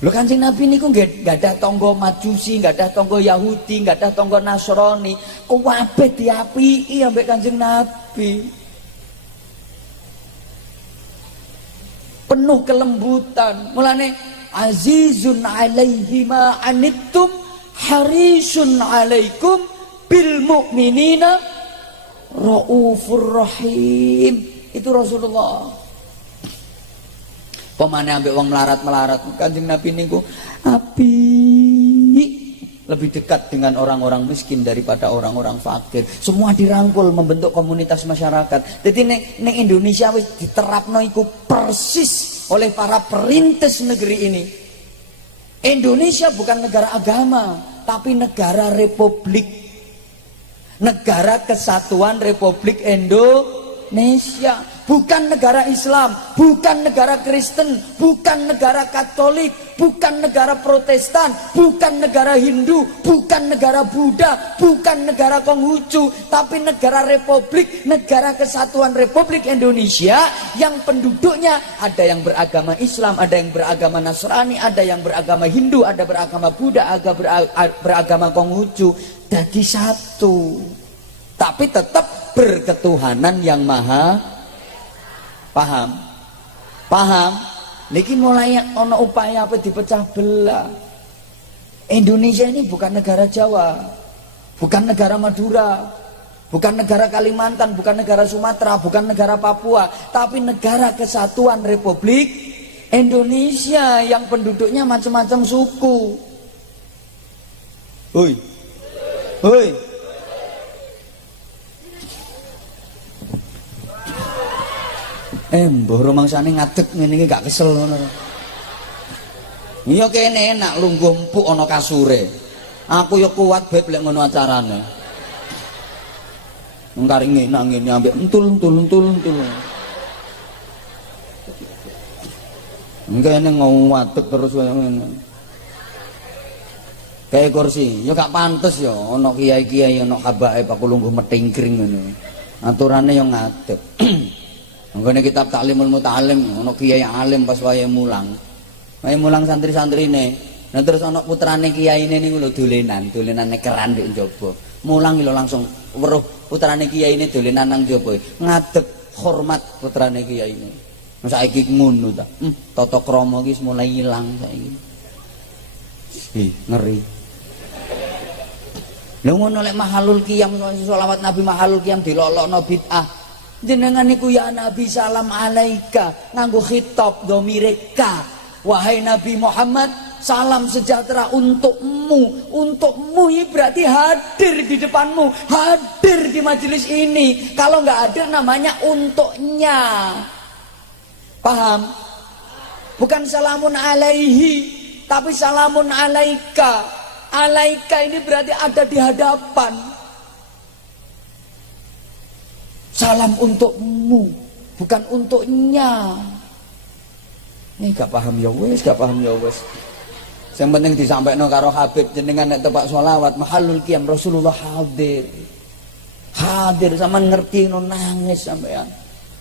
Lho Kanjeng Nabi niku nggak ada tonggo Majusi, nggak ada tonggo Yahudi, nggak ada tonggo Nasrani, kabeh diapiki ambek Kanjeng Nabi. Penuh kelembutan. Mulane azizun alaihi ma anittum harisun alaikum bil mu'minina raufur rahim. Itu Rasulullah. Pemane ambek wong melarat-melarat, Kanjeng Nabi niku api lebih dekat dengan orang-orang miskin daripada orang-orang fakir. Semua dirangkul membentuk komunitas masyarakat. Jadi ning Indonesia wis diterapno iku persis oleh para perintis negeri ini. Indonesia bukan negara agama, tapi negara republik. Negara Kesatuan Republik Indonesia. Bukan negara Islam, bukan negara Kristen, bukan negara Katolik, bukan negara Protestan, bukan negara Hindu, bukan negara Buddha, bukan negara Konghucu, tapi negara Republik, negara Kesatuan Republik Indonesia yang penduduknya ada yang beragama Islam, ada yang beragama Nasrani, ada yang beragama Hindu, ada beragama Buddha, ada beragama Konghucu. Jadi satu, tapi tetap berketuhanan yang maha. Paham? Niki mulai ono upaya apa dipecah belah. Indonesia ini bukan negara Jawa, bukan negara Madura, bukan negara Kalimantan, bukan negara Sumatera, bukan negara Papua, tapi negara Kesatuan Republik Indonesia yang penduduknya macam-macam suku. Hoi. Mbah rumangsane ngadeg ngene iki gak kesel ngono. Iya kene enak lungguh empuk ana kasure. Aku ya kuat beb lek ngono acarane. Ngkaring enak ngene ambek entul. Ngene ngadeg terus ngene. Kayak kursi, ya gak pantes ya ana kiai-kiai ana habaib aku lungguh metingkring ngono. Aturane ya ngadeg. Nggone kitab Taklimul Muta'alim ana kiai alim pas wayahe mulang. Wayahe mulang santri-santrine. Nah terus ana putrane kiyaine niku lho dolenane keran ndek njaba. Mulang lho langsung weruh putrane kiyaine dolenan nang njaba. Ngadeg hormat putrane kiyaine. Nah saiki ngono ta. Tata krama iki mulai ilang saiki. Ngeri. Lha ngono lek mahalul qiyam selawat Nabi mahalul qiyam dilolokno bid'ah. Jenengan niku ya Nabi salam alaika nganggo khitab dhamire ka. Wahai Nabi Muhammad, salam sejahtera untukmu. Untukmu ini berarti hadir di depanmu, hadir di majelis ini. Kalau nggak hadir namanya untuknya. Paham? Bukan salamun alaihi, tapi salamun alaika. Alaika ini berarti ada di hadapan. Salam untukmu, bukan untuknya. Ini gak paham ya wes, gak paham ya wes. Yang penting disampaikan karo Habib jenengan nek tepak sholawat mahalul qiyam Rasulullah hadir. Hadir sama ngerti no nangis sampean.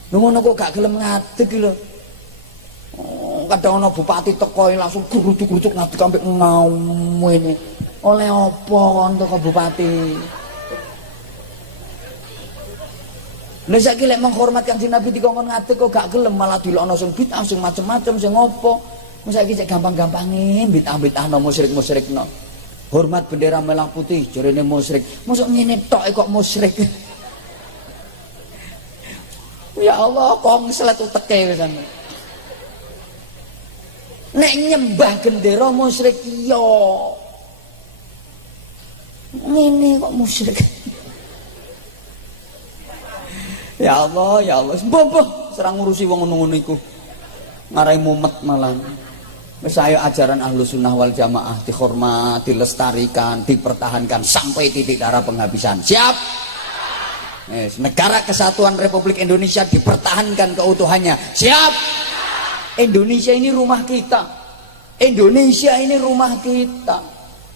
Ngono kok gak gelem ngadeg lho. Kadang ana bupati teko langsung grucuk-grucuk ngadeg sampe ngaum ini. Oleh apa kon teko bupati? Nek saiki lek menghormat Kanjeng Nabi dikongkon ngadeg kok gak gelem malah dilokno sing bid'ah sing macem-macem sing opo. Saiki cek gampang-gampange bid'ah-bid'ahno musyrik-musyrikno. Hormat bendera merah putih jarene musyrik. Mosok ngene tok kok musyrik. Ya Allah, kongslet uteke pisan. Nek nyembah gendera musyrik yo. Ngene kok musyrik. Ya Allah, mbah serang ngurusi wong ngono-ngono iku. Ngarai mumet malah. Wis ayo ajaran Ahlus Sunnah wal Jamaah dihormat, dilestarikan, dipertahankan sampai titik darah penghabisan. Siap? Yes, negara Kesatuan Republik Indonesia dipertahankan keutuhannya. Siap? Indonesia ini rumah kita. Indonesia ini rumah kita.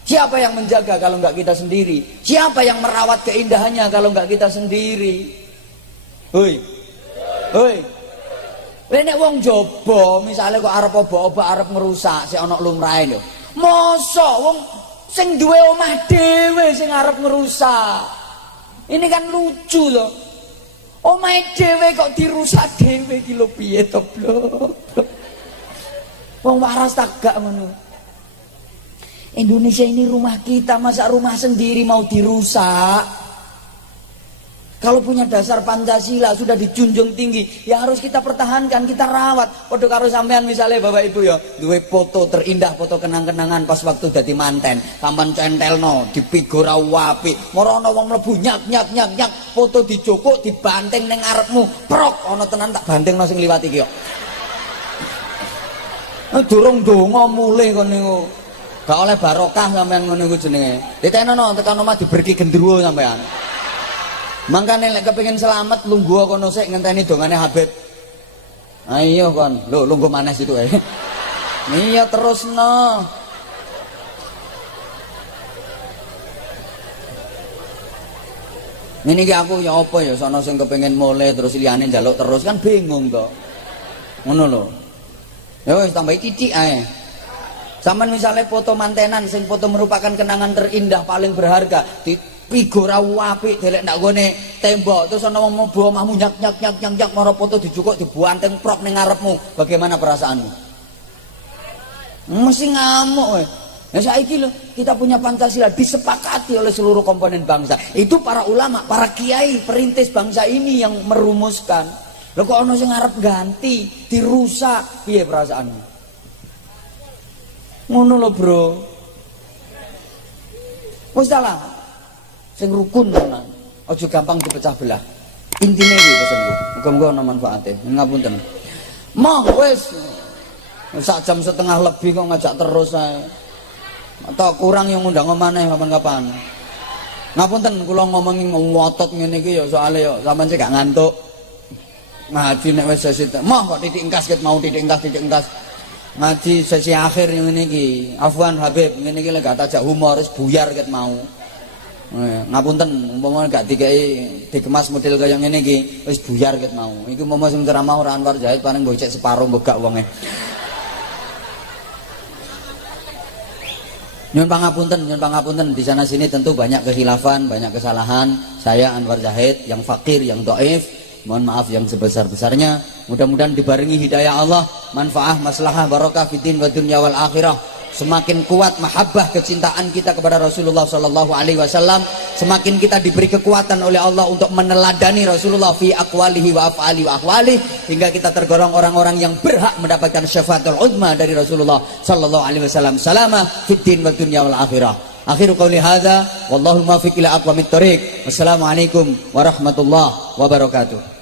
Siapa yang menjaga kalau nggak kita sendiri? Siapa yang merawat keindahannya kalau nggak kita sendiri? Hoi, hoi, Nek wong jaba misale kok arep obah-obah arep ngerusak sik ana lumrahe lho. Mosok wong sing duwe omah dhewe sing arep ngerusak. Ini kan lucu loh. Omahe dhewe kok dirusak dhewe iki lho piye to, Blok. Wong waras tak gak ngono. Indonesia ini rumah kita, masa rumah sendiri mau dirusak? Kalau punya dasar Pancasila sudah dijunjung tinggi, ya harus kita pertahankan, kita rawat. Padha karo sampean misalnya Bapak Ibu ya, duwe foto terindah, foto kenang-kenangan pas waktu dadi manten, sampean centelno, dipigor apik. Moro ana wong mlebu nyak, foto dijokok, dibanting ning ngarepmu. Prok, ana tenan tak bantingno sing liwat iki kok. Durung donga mulih kon niku. Gak oleh barokah sampean ngono iku jenenge. Ditenono tekan omah diberki gendruwo sampean. Mangkane lek kepengin selamat lungguh kono sik ngenteni dongane Habib. Ayo kon, lho lungguh manes itu Iya terusno. Ini aku ya apa ya sono sing kepengin mulai terus liyane njaluk terus kan bingung to. Ngono lho. Ya wis tambahi titik ae. Sampeyan misalnya foto mantenan sing foto merupakan kenangan terindah paling berharga dipigor apik delek ndak gone tembok terus ana wong mlebu omahmu nyak maro foto dijukuk dibuanteng prok ning ngarepmu. Bagaimana perasaanmu? Mesti ngamuk kowe. Nah saiki lho kita punya Pancasila disepakati oleh seluruh komponen bangsa. Itu para ulama, para kiai perintis bangsa ini yang merumuskan. Lho kok ana sing arep ganti, dirusak, piye perasaanmu? Ngono lho, Bro. Wis lah. Sing rukun tenan. Aja gampang dipecah belah. Intine iki pesenku. Muga-muga ana manfaate. Ngapunten. Moh wis. Sak jam setengah lebih kok ngajak terus ae. Atau kurang yang ngundang maneh kapan-kapan. Ngapunten kula ngomongi ngotot ngene iki ya soalé ya sampean sik gak ngantuk. Ngaji nek wis sesi moh kok titik engkas ket mau titik engkas. Ngaji sesi akhir yang ini ki Afwan Habib ini ki lek gak tajak humor wis buyar ket mau. Ngapunten umpama gak dikemas model kaya ngene iki wis buyar ket mau. Iki umpama sing ceramah ora Anwar Zahid paling mbok cek separo mbok gak wonge. Nyuwun pangapunten di sana sini tentu banyak kekhilafan, banyak kesalahan. Saya Anwar Zahid yang fakir, yang dhaif, mohon maaf yang sebesar-besarnya. Mudah-mudahan dibarengi hidayah Allah, manfaah, maslahah, barokah fiddin wa dunya wal akhirah. Semakin kuat mahabbah kecintaan kita kepada Rasulullah sallallahu alaihi wasallam, semakin kita diberi kekuatan oleh Allah untuk meneladani Rasulullah fi aqwalihi wa af'ali wa ahwali, hingga kita tergolong orang-orang yang berhak mendapatkan syafaatul uzma dari Rasulullah sallallahu alaihi wasallam. Salama fiddin wa dunya wal akhirah. Akhiru qawli hadza wallahu muwaffiq ila aqwamit thoriq. Wassalamualaikum warahmatullahi wabarakatuh.